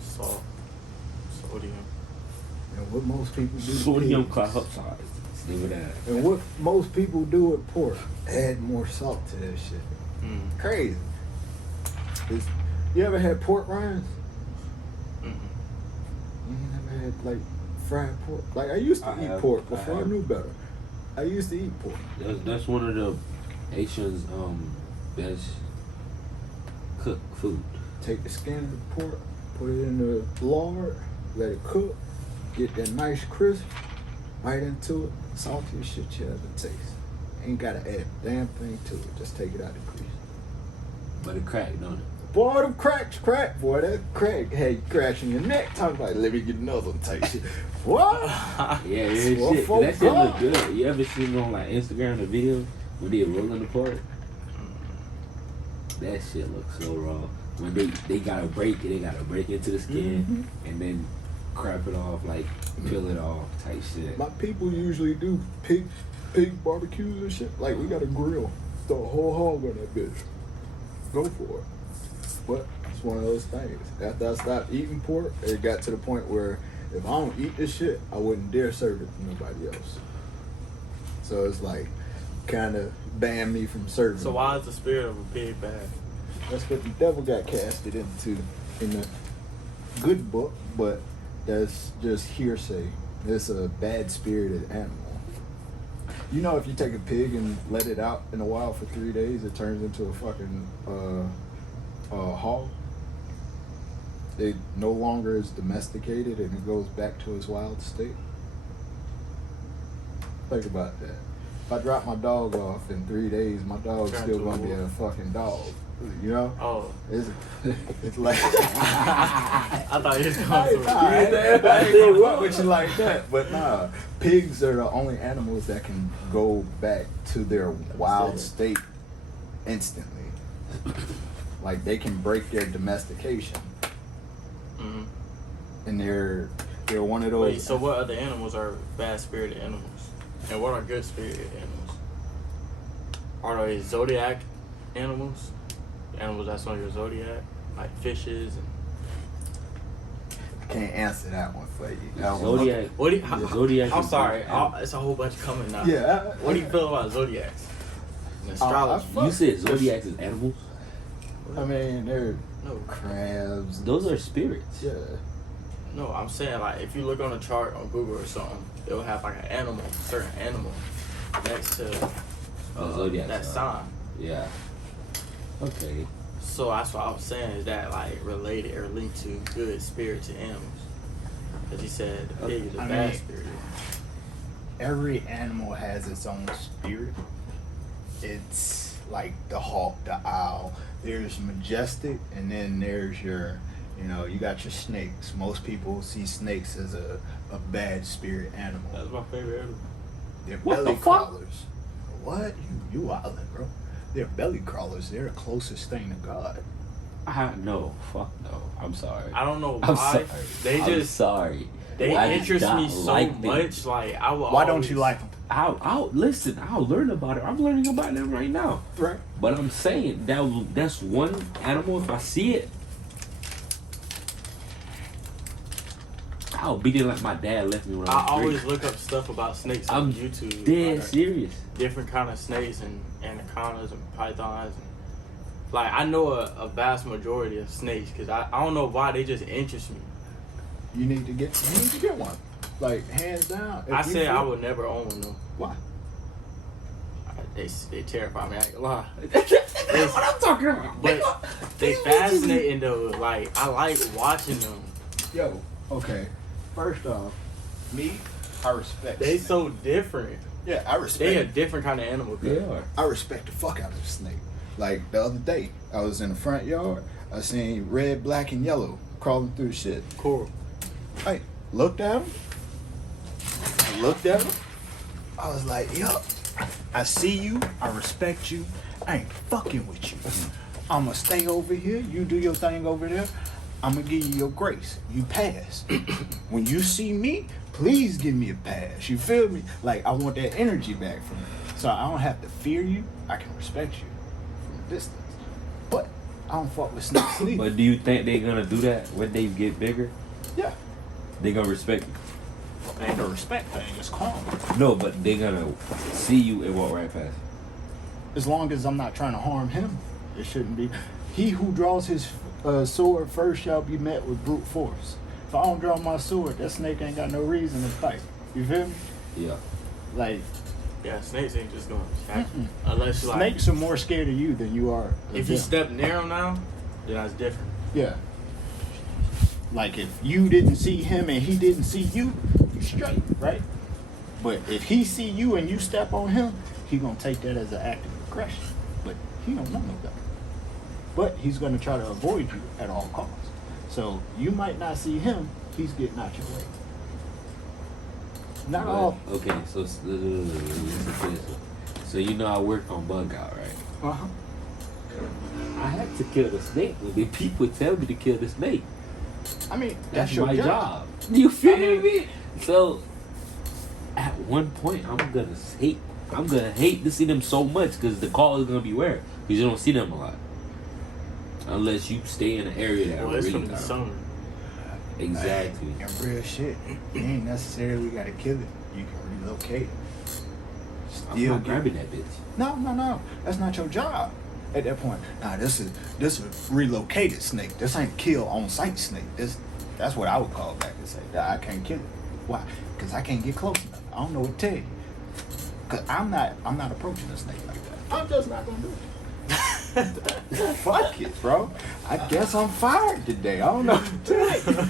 Salt, sodium. And what most people do to Sodium pigs- cloud size. Leave it at. And what most people do with pork, add more salt to that shit. Crazy. You ever had pork rinds? You ain't never had like fried pork. Like I used to I eat have- pork I before I have. knew better. I used to eat pork. That's one of the Asians' best cooked food. Take the skin of the pork, put it in the lard, let it cook, get that nice crisp, right into it. Salty as shit you ever taste. Ain't gotta add a damn thing to it. Just take it out the grease. But it cracked, don't it? Boy, them cracks, crack, boy, that crack had you crashing your neck. Talking about, let me get another one type shit. What? Yeah, Well, shit. for That shit look God. good. You ever seen on like Instagram the video when they rolling the pork? That shit looks so raw. When they gotta break it, they gotta break into the skin and then crap it off, like peel it off type shit. My people usually do pig barbecues and shit. Like, we got a grill. Throw a whole hog on that bitch. Go for it. But it's one of those things. After I stopped eating pork, it got to the point where if I don't eat this shit, I wouldn't dare serve it to nobody else. So it's like, kind of banned me from serving. So why is the spirit of a pig bad? That's what the devil got casted into in the good book, but that's just hearsay. It's a bad spirited animal. You know, if you take a pig and let it out in the wild for 3 days, it turns into a fucking hog. It no longer is domesticated and it goes back to its wild state. Think about that. If I drop my dog off in 3 days, my dog's Turn still to a gonna be a wolf. fucking dog. You know? Oh, It's like I thought you was going I to. ain't gonna fuck with you like that, but nah. Pigs are the only animals that can go back to their wild state instantly. Like they can break their domestication, and they're one of those. Wait, so what other animals are bad spirited animals? And what are good spirited animals? Are they zodiac animals? Animals that's on your zodiac? Like fishes and I can't answer that one for you. That one- Zodiac. what do you, The Zodiac I'm is sorry, good. it's a whole bunch coming now. Yeah. What do you feel about zodiacs? And astrology. fuck- You said zodiacs is animals? I mean, they're No, crabs. Those are spirits. Yeah. no, I'm saying like if you look on a chart on Google or something, it'll have like an animal, certain animal next to Zodiac that sign. Yeah. Okay. So that's what I was saying, is that like related or linked to good spirited animals? As he said, the pig is a I bad mean- spirit. Every animal has its own spirit. It's like the hawk, the owl. There's majestic, and then there's your, you got your snakes. Most people see snakes as a bad spirit animal. That's my favorite animal. They're What the belly fuck? crawlers. What? You wildin', bro. They're belly crawlers. They're the closest thing to God. No, fuck no. I'm sorry. I don't know I'm why. sorry. They I'm just sorry. they I interest don't me so like them. much. Like I will. Why don't you like them? I'll listen. I'll learn about it. I'm learning about them right now. Right. But I'm saying that's one animal. If I see it, I'll beat it like my dad left me when I I was always 3. look up stuff about snakes I'm on YouTube. Dead like, serious. different kind of snakes and anacondas and pythons. And, like I know a vast majority of snakes because I don't know why they just interest me. You need to get one. Like hands down. If I you said feel- I would never own one though. Why? They terrify me. I ain't gonna lie. That's what I'm talking about. But they fascinating though. Like I like watching them. Yo, okay. First off, me, I respect. They snakes. so different. Yeah, I They a respect. different kind of animal. They are. I respect the fuck out of a snake. Like the other day, I was in the front yard. I seen red, black, and yellow crawling through shit. Cool. Hey, looked at him. I looked at him. I was like, yo, I see you. I respect you. I ain't fucking with you. I'ma stay over here. You do your thing over there. I'ma give you your grace. You pass. When you see me, please give me a pass. You feel me? Like I want that energy back from you. So I don't have to fear you. I can respect you from a distance. But I don't fuck with snakes either. But do you think they're gonna do that when they get bigger? Yeah. They gonna respect you? Ain't no respect thing. It's calm. No, but they gonna see you and walk right past. As long as I'm not trying to harm him, it shouldn't be. He who draws his sword first shall be met with brute force. If I don't draw my sword, that snake ain't got no reason to fight. You feel me? Yeah. Like, Yeah, snakes ain't just gonna attack you. Unless you like. snakes are more scared of you than you are of If you them. step near them now, then that's different. Yeah. Like if you didn't see him and he didn't see you, you straight, right? But if he see you and you step on him, he gonna take that as an act of aggression. But he don't know no better. But he's gonna try to avoid you at all costs. So you might not see him, he's getting out your way. Not all. Okay, so so you know I work on bug out, right? Uh-huh. I had to kill the snake. The people tell me to kill the snake. I mean, That's your my job. You feel me? So at one point, I'm gonna hate to see them so much because the call is gonna be rare because you don't see them a lot unless you stay in an area that Well, it's really from the got 'em. summer. Exactly. And real shit, you ain't necessarily gotta kill it. You can relocate it. I'm Still not get- grabbing that bitch. No. That's not your job. At that point, nah, this is a relocated snake. This ain't kill on site snake. That's what I would call back and say that I can't kill it. Why? Because I can't get close enough. I don't know what to tell you. Cause I'm not approaching a snake like that. I'm just not gonna do it. Fuck it, bro. I guess I'm fired today. I don't know what to tell you.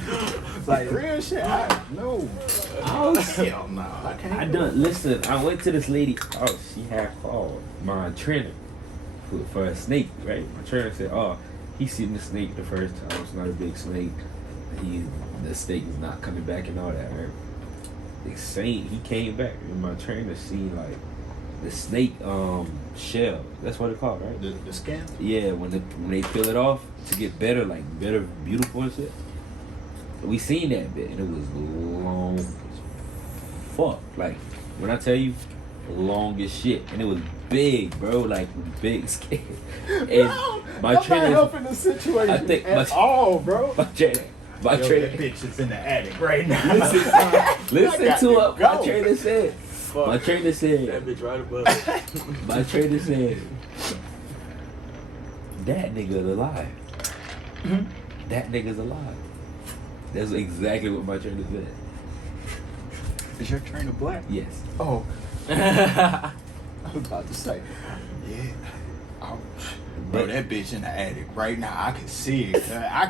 It's like real shit. No. Oh, Hell no. I can't. I done. Listen, I went to this lady. Oh, she had called my trainer for a snake, right? My trainer said, "Oh, he seen the snake the first time. It's not a big snake. The snake is not coming back and all that, right?" He came back, and my trainer seen like the snake shell. That's what it's called, right? The skin. Yeah, when they peel it off to get better, beautiful and shit. We seen that bit, and it was long as fuck. Like when I tell you, long as shit, and it was big, bro. Like big skin. And No, my that's trainer, not helping the situation I think at my- all, bro. my trainer, Yo, that bitch is in the attic right now. listen got to to what my go. trainer said. Fuck. My trainer That said. bitch right above. My trainer said. That nigga's alive. That nigga's alive. That's exactly what my trainer said. Is your trainer black? Yes. Oh, I was about to say, yeah. Oh, bro, that bitch in the attic right now. I can see it. I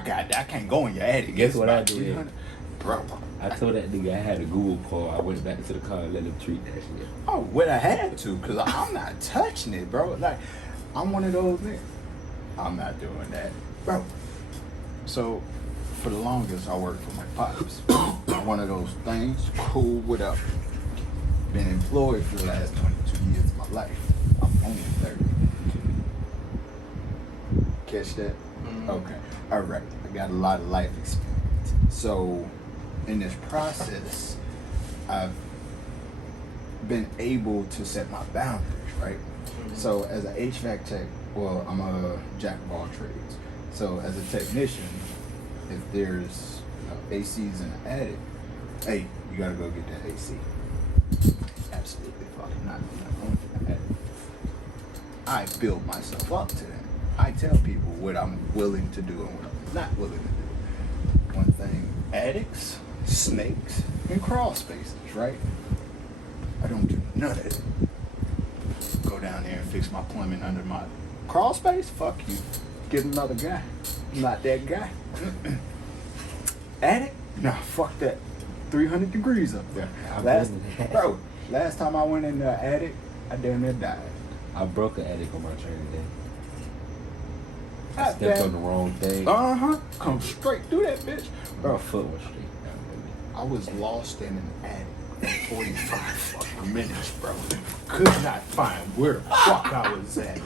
can't go in your attic. Guess It's what I about did? 300. bro. I told that nigga I had a Google call. I went back to the car and let him treat that shit. Oh, would I had to, because I'm not touching it, bro. Like, I'm one of those niggas. I'm not doing that, bro. So, for the longest, I worked for my pops. One of those things, cool, whatever. Been employed for the last 22 years of my life. I'm only 30. Catch that? Mm-hmm. Okay. All right. I got a lot of life experience. So, in this process, I've been able to set my boundaries, right? Mm-hmm. So, as an HVAC tech, well, I'm a jack of all trades. So, as a technician, if there's ACs in the attic, hey, you gotta go get that AC. Absolutely fucking not. I'm not going to the attic. I build myself up to that. I tell people what I'm willing to do and what I'm not willing to do. One thing, attics, snakes, and crawl spaces, right? I don't do none of it. Go down there and fix my plumbing under my crawl space? Fuck you. Get another guy. I'm not that guy. Attic? Nah, fuck that. 300 degrees up there. Bro, last time I went in the attic, I damn near died. I broke an attic on my training day. I God stepped damn. on the wrong thing. Uh-huh. Come straight through that bitch. My Bro, foot was straight down, baby. I was lost in an attic for 45 fucking minutes, bro. Could not find where the fuck I was at.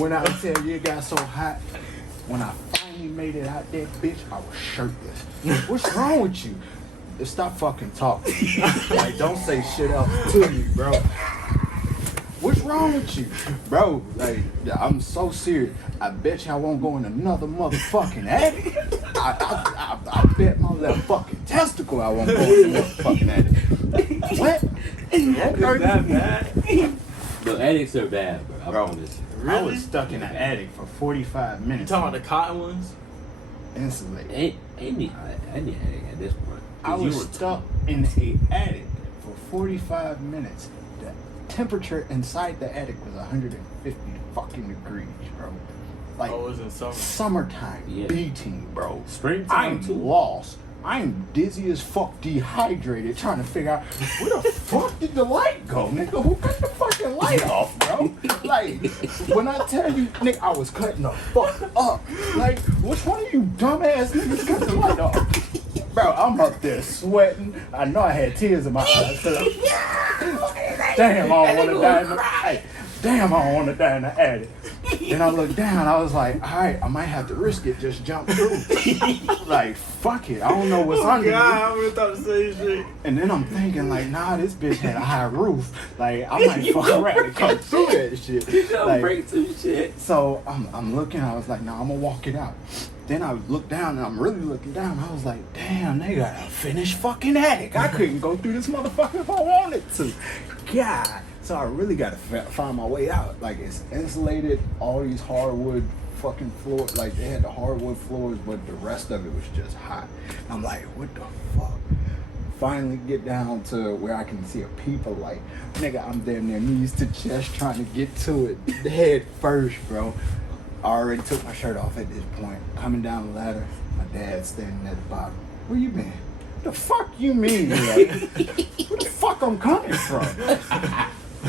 When I tell you it got so hot, when I finally made it out that bitch, I was shirtless. What's wrong with you? Just stop fucking talking. Like, don't say shit else to me, bro. What's wrong with you? Bro, like, I'm so serious. I bet you I won't go in another motherfucking attic. I bet my little fucking testicle I won't go in another fucking attic. What? Is that bad? The attics are bad, bro. I Bro, promise. I was stuck in an attic for 45 You minutes. talking about the cotton ones? Insulated. Ain't me attic at this point. I 'Cause you was were stuck in a attic for 45 minutes. The temperature inside the attic was 150 fucking degrees, bro. Like, Oh, it was in summer. summertime Yeah. beating, bro. Springtime I'm too. lost. I'm dizzy as fuck, dehydrated, trying to figure out where the fuck did the light go, nigga? Who cut the fucking light off, bro? Like, when I tell you, nigga, I was cutting the fuck up. Like, which one of you dumbass niggas cut the light off? Bro, I'm up there sweating. I know I had tears in my eyes. Damn, I don't want to die in the attic. Damn, I don't want to die in the attic. Then I looked down. I was like, all right, I might have to risk it. Just jump through. Like, fuck it. I don't know what's under me. I would have thought the same shit. And then I'm thinking, like, nah, this bitch had a high roof. Like, I might fuck around and come through that shit. don't Like, break some shit. so I'm looking. I was like, nah, I'm gonna walk it out. Then I looked down, and I'm really looking down. I was like, damn, they got a finished fucking attic. I couldn't go through this motherfucker if I wanted to. God. So I really got to find my way out. Like, it's insulated, all these hardwood fucking floors. Like, they had the hardwood floors, but the rest of it was just hot. I'm like, what the fuck? Finally get down to where I can see a peeper light. Nigga, I'm damn near knees to chest trying to get to it head first, bro. I already took my shirt off at this point. Coming down the ladder, my dad's standing at the bottom. Where you been? The fuck you mean? Like, where the fuck I'm coming from?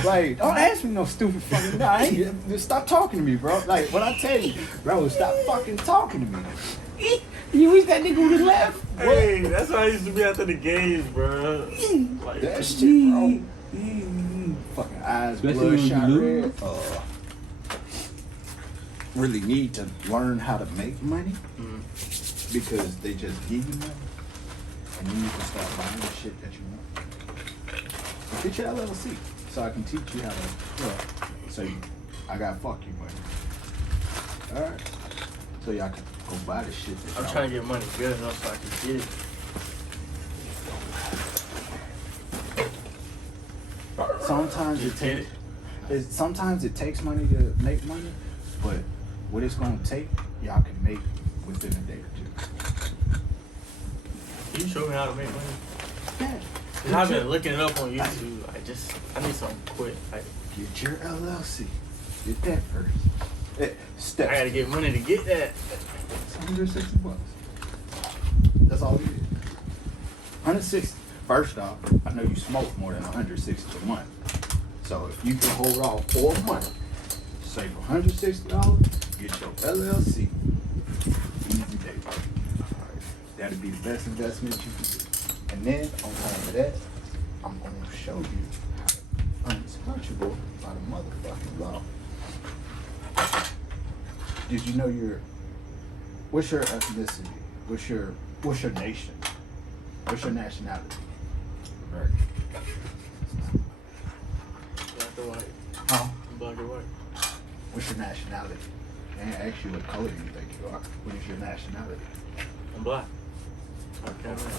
Like, don't ask me no stupid fucking. Nah, I ain't, just stop talking to me, bro. Like, when I tell you, bro, stop fucking talking to me. You wish that nigga would have left. Hey, that's why I used to be after the games, bro. Like, That shit, bro. Fucking eyes Especially when you bloodshot lose. red. Really need to learn how to make money because they just give you money, and you need to start buying the shit that you want. Get your LLC so I can teach you how to. So I got fuck you money. All right. So y'all can go buy the shit. That I'm y'all trying to get money good enough so I can get it. Sometimes Just get it. sometimes it takes money to make money, but what it's gonna take, y'all can make within a day or two. Can you show me how to make money? Yeah. 'Cause I've been looking it up on YouTube. I need something quick. Like, Get your LLC. Get that first. Steps. I gotta get money to get that. $160. That's all it is. 160. First off, I know you smoke more than 160 a month. So if you can hold off for a month, save $160, get your LLC. Easy day. Alright. That'll be the best investment you can do. And then on top of that, I'm gonna show you how untouchable by the motherfucking law. Did you know what's your ethnicity? What's your nation? What's your nationality? American. Black or white? Huh? Black or white? What's your nationality? I ain't ask you what color you think you are. What is your nationality? I'm black. African American.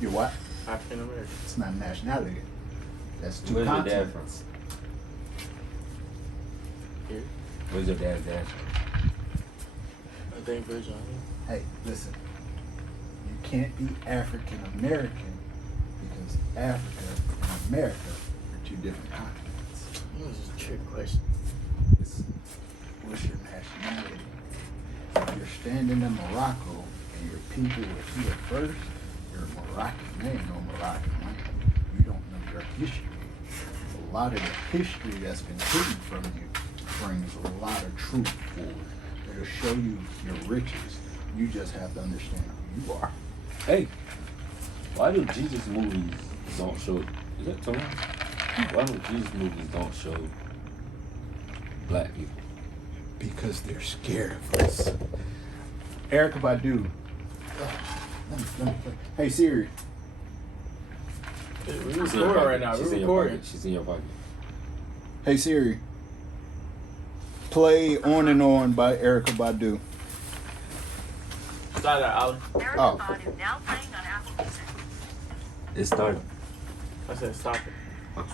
You're what? African American. It's not a nationality. That's two Where's your dad continents. from? Here. Where's your dad's dad from? I think Virginia. Hey, listen. You can't be African American because Africa and America are two different continents. This is a trick question. Listen, what's your nationality? If you're standing in Morocco and your people were here first, you're Moroccan. You ain't no Moroccan, man. You don't know your history. A lot of the history that's been hidden from you brings a lot of truth forward. It'll show you your riches. You just have to understand who you are. Hey, why do Jesus movies don't show? Is that Tony? Why do Jesus movies don't show black people? Because they're scared of us. Erica Badu. Hey Siri. We're She's in your recording pocket. right now. She's We're in your recording. pocket. She's in your pocket. Hey Siri. Play On and On by Erica Badu. Stop that, Ali. Oh. is now playing on Apple Music. It started. I said stop it. Okay.